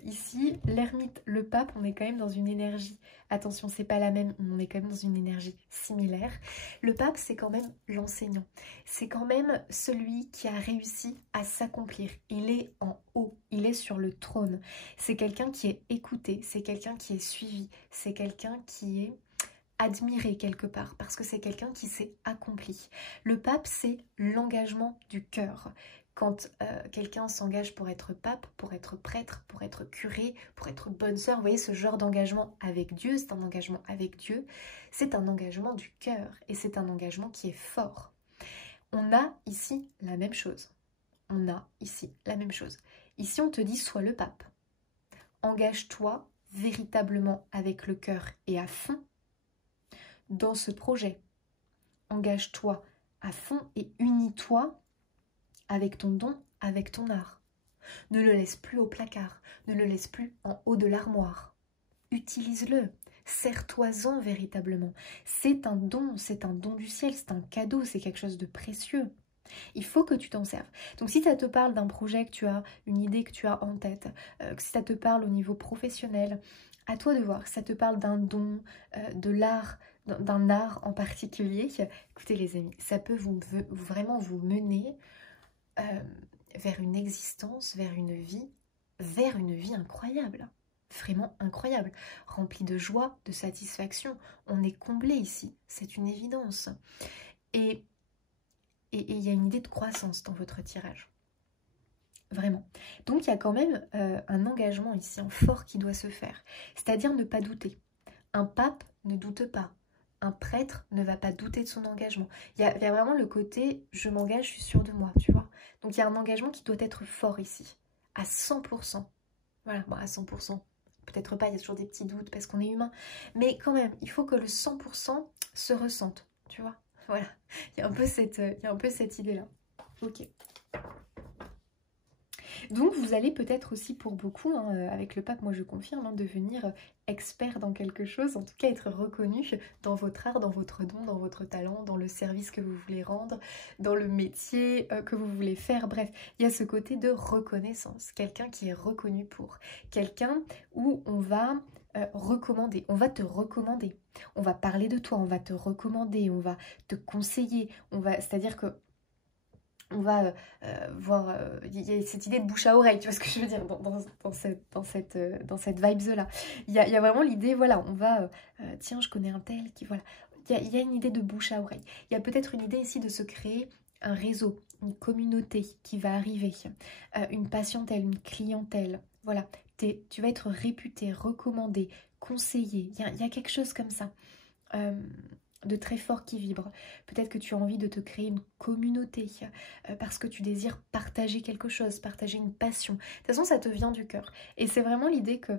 ici, l'ermite, le pape, on est quand même dans une énergie. Attention, c'est pas la même, on est quand même dans une énergie similaire. Le pape, c'est quand même l'enseignant. C'est quand même celui qui a réussi à s'accomplir. Il est en haut, il est sur le trône. C'est quelqu'un qui est écouté, c'est quelqu'un qui est suivi, c'est quelqu'un qui est admiré quelque part, parce que c'est quelqu'un qui s'est accompli. Le pape, c'est l'engagement du cœur. Quand quelqu'un s'engage pour être pape, pour être prêtre, pour être curé, pour être bonne sœur, vous voyez ce genre d'engagement avec Dieu, c'est un engagement avec Dieu, c'est un engagement du cœur et c'est un engagement qui est fort. On a ici la même chose. On a ici la même chose. Ici, on te dit, sois le pape. Engage-toi véritablement avec le cœur et à fond dans ce projet. Engage-toi à fond et unis-toi avec ton don, avec ton art. Ne le laisse plus au placard, ne le laisse plus en haut de l'armoire. Utilise-le, sers-toi-en véritablement. C'est un don du ciel, c'est un cadeau, c'est quelque chose de précieux. Il faut que tu t'en serves. Donc si ça te parle d'un projet que tu as, une idée que tu as en tête, que si ça te parle au niveau professionnel, à toi de voir. Si ça te parle d'un don, de l'art, d'un art en particulier, écoutez les amis, ça peut vraiment vous mener vers une existence, vers une vie incroyable. Vraiment incroyable, remplie de joie, de satisfaction. On est comblé ici, c'est une évidence. Et il y a une idée de croissance dans votre tirage. Vraiment. Donc il y a quand même un engagement ici en fort qui doit se faire. C'est-à-dire ne pas douter. Un pape ne doute pas. Un prêtre ne va pas douter de son engagement. Il y a vraiment le côté « je m'engage, je suis sûre de moi », tu vois. Donc il y a un engagement qui doit être fort ici, à 100%. Voilà, bon, à 100%, peut-être pas, il y a toujours des petits doutes parce qu'on est humain. Mais quand même, il faut que le 100% se ressente, tu vois. Voilà, il y a un peu cette idée-là. Ok. Donc vous allez peut-être aussi pour beaucoup, hein, avec le pape, moi je confirme, hein, devenir expert dans quelque chose, en tout cas être reconnu dans votre art, dans votre don, dans votre talent, dans le service que vous voulez rendre, dans le métier que vous voulez faire. Bref, il y a ce côté de reconnaissance, quelqu'un qui est reconnu pour, quelqu'un où on va recommander, on va te recommander, on va parler de toi, on va te recommander, on va te conseiller, c'est-à-dire que on va voir, il y a cette idée de bouche à oreille, tu vois ce que je veux dire, dans cette vibes-là. Il y a vraiment l'idée, voilà, on va, tiens, je connais un tel qui, voilà. Il y a une idée de bouche à oreille. Il y a peut-être une idée ici de se créer un réseau une communauté qui va arriver, une patientèle, une clientèle. Voilà, tu vas être réputé, recommandé, conseillé. Il y a quelque chose comme ça. De très fort qui vibre. Peut-être que tu as envie de te créer une communauté parce que tu désires partager quelque chose, partager une passion. De toute façon, ça te vient du cœur. Et c'est vraiment l'idée que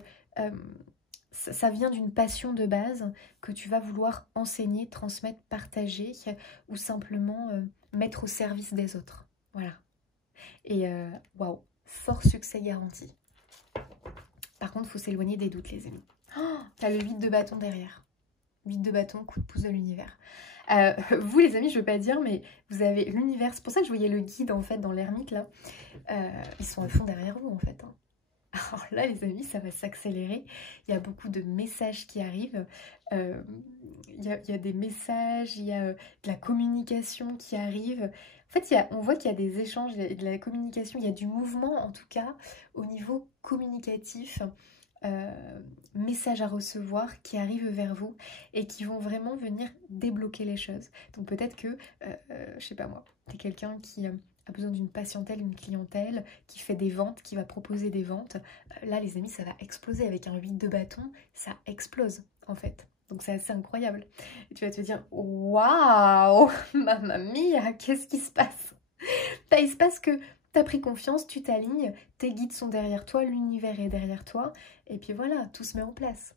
ça vient d'une passion de base que tu vas vouloir enseigner, transmettre, partager ou simplement mettre au service des autres. Voilà. Et waouh, fort succès garanti. Par contre, il faut s'éloigner des doutes, les amis. Oh, t'as le 8 de bâton derrière. 8 de bâton, coup de pouce de l'univers. Vous les amis, je veux pas dire, mais vous avez l'univers. C'est pour ça que je voyais le guide en fait dans l'ermite là. Ils sont à fond derrière vous en fait. Hein. Alors là les amis, ça va s'accélérer. Il y a beaucoup de messages qui arrivent. Il y a des messages, il y a de la communication qui arrive. En fait, on voit qu'il y a des échanges, il y a de la communication, il y a du mouvement en tout cas au niveau communicatif. Messages à recevoir qui arrivent vers vous et qui vont vraiment venir débloquer les choses. Donc peut-être que, je sais pas moi, t'es quelqu'un qui a besoin d'une patientèle, une clientèle, qui fait des ventes, qui va proposer des ventes. Là les amis, ça va exploser avec un 8 de bâton, ça explose en fait. Donc c'est assez incroyable. Et tu vas te dire, waouh, mamma mia, qu'est-ce qui se passe? Il se passe que t'as pris confiance, tu t'alignes, tes guides sont derrière toi, l'univers est derrière toi, et puis voilà, tout se met en place.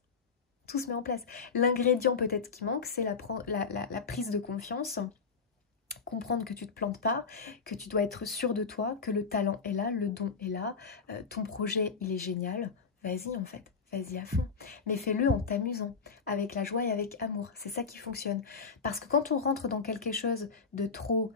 Tout se met en place. L'ingrédient peut-être qui manque, c'est la prise de confiance, comprendre que tu ne te plantes pas, que tu dois être sûr de toi, que le talent est là, le don est là, ton projet il est génial, vas-y en fait. Vas-y à fond, mais fais-le en t'amusant, avec la joie et avec amour, c'est ça qui fonctionne. Parce que quand on rentre dans quelque chose de trop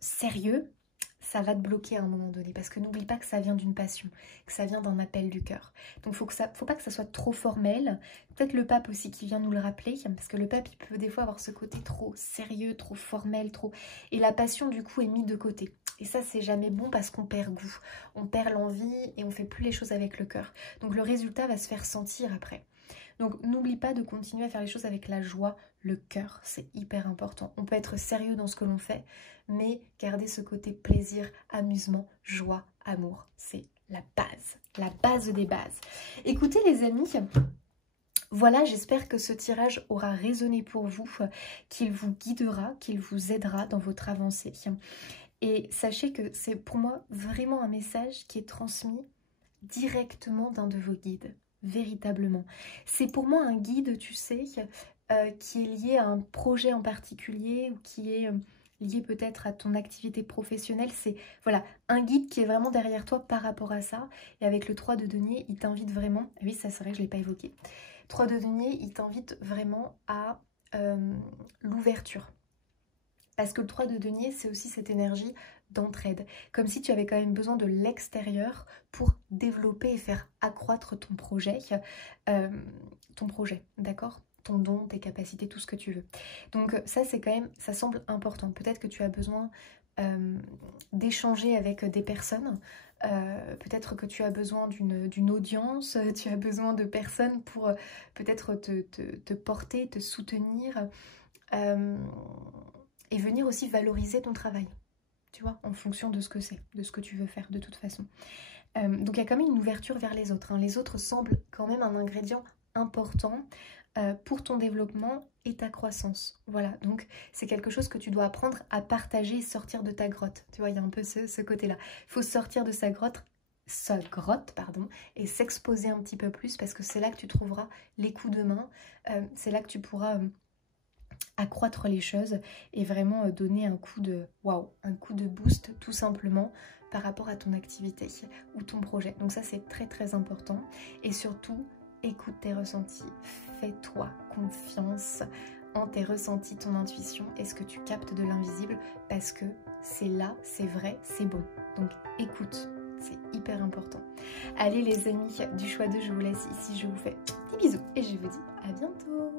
sérieux, ça va te bloquer à un moment donné, parce que n'oublie pas que ça vient d'une passion, que ça vient d'un appel du cœur. Donc faut pas que ça soit trop formel. Peut-être le pape aussi qui vient nous le rappeler, parce que le pape il peut des fois avoir ce côté trop sérieux, trop formel, trop... Et la passion du coup est mise de côté. Et ça c'est jamais bon parce qu'on perd goût, on perd l'envie et on fait plus les choses avec le cœur. Donc le résultat va se faire sentir après. Donc n'oublie pas de continuer à faire les choses avec la joie, le cœur, c'est hyper important. On peut être sérieux dans ce que l'on fait, mais garder ce côté plaisir, amusement, joie, amour, c'est la base des bases. Écoutez les amis, voilà, j'espère que ce tirage aura résonné pour vous, qu'il vous guidera, qu'il vous aidera dans votre avancée. Et sachez que c'est pour moi vraiment un message qui est transmis directement d'un de vos guides. Véritablement. C'est pour moi un guide, tu sais, qui est lié à un projet en particulier ou qui est lié peut-être à ton activité professionnelle. C'est voilà, un guide qui est vraiment derrière toi par rapport à ça. Et avec le 3 de denier, il t'invite vraiment... Ah oui, ça c'est vrai que je ne l'ai pas évoqué. 3 de denier, il t'invite vraiment à l'ouverture. Parce que le 3 de denier, c'est aussi cette énergie d'entraide. Comme si tu avais quand même besoin de l'extérieur pour développer et faire accroître ton projet, d'accord? Ton don, tes capacités, tout ce que tu veux. Donc ça, c'est quand même, ça semble important. Peut-être que tu as besoin d'échanger avec des personnes. Peut-être que tu as besoin d'une audience, tu as besoin de personnes pour peut-être te porter, te soutenir. Et venir aussi valoriser ton travail, tu vois, en fonction de ce que c'est, de ce que tu veux faire de toute façon. Donc il y a quand même une ouverture vers les autres. Hein. Les autres semblent quand même un ingrédient important pour ton développement et ta croissance. Voilà, donc c'est quelque chose que tu dois apprendre à partager et sortir de ta grotte. Tu vois, il y a un peu ce côté-là. Il faut sortir de sa grotte, et s'exposer un petit peu plus parce que c'est là que tu trouveras les coups de main, c'est là que tu pourras... accroître les choses et vraiment donner un coup de waouh, un coup de boost tout simplement par rapport à ton activité ou ton projet. Donc ça c'est très très important et surtout écoute tes ressentis, fais-toi confiance en tes ressentis, ton intuition et ce que tu captes de l'invisible parce que c'est là, c'est vrai, c'est bon. Donc écoute, c'est hyper important. Allez les amis du choix 2, je vous laisse ici, je vous fais des bisous et je vous dis à bientôt.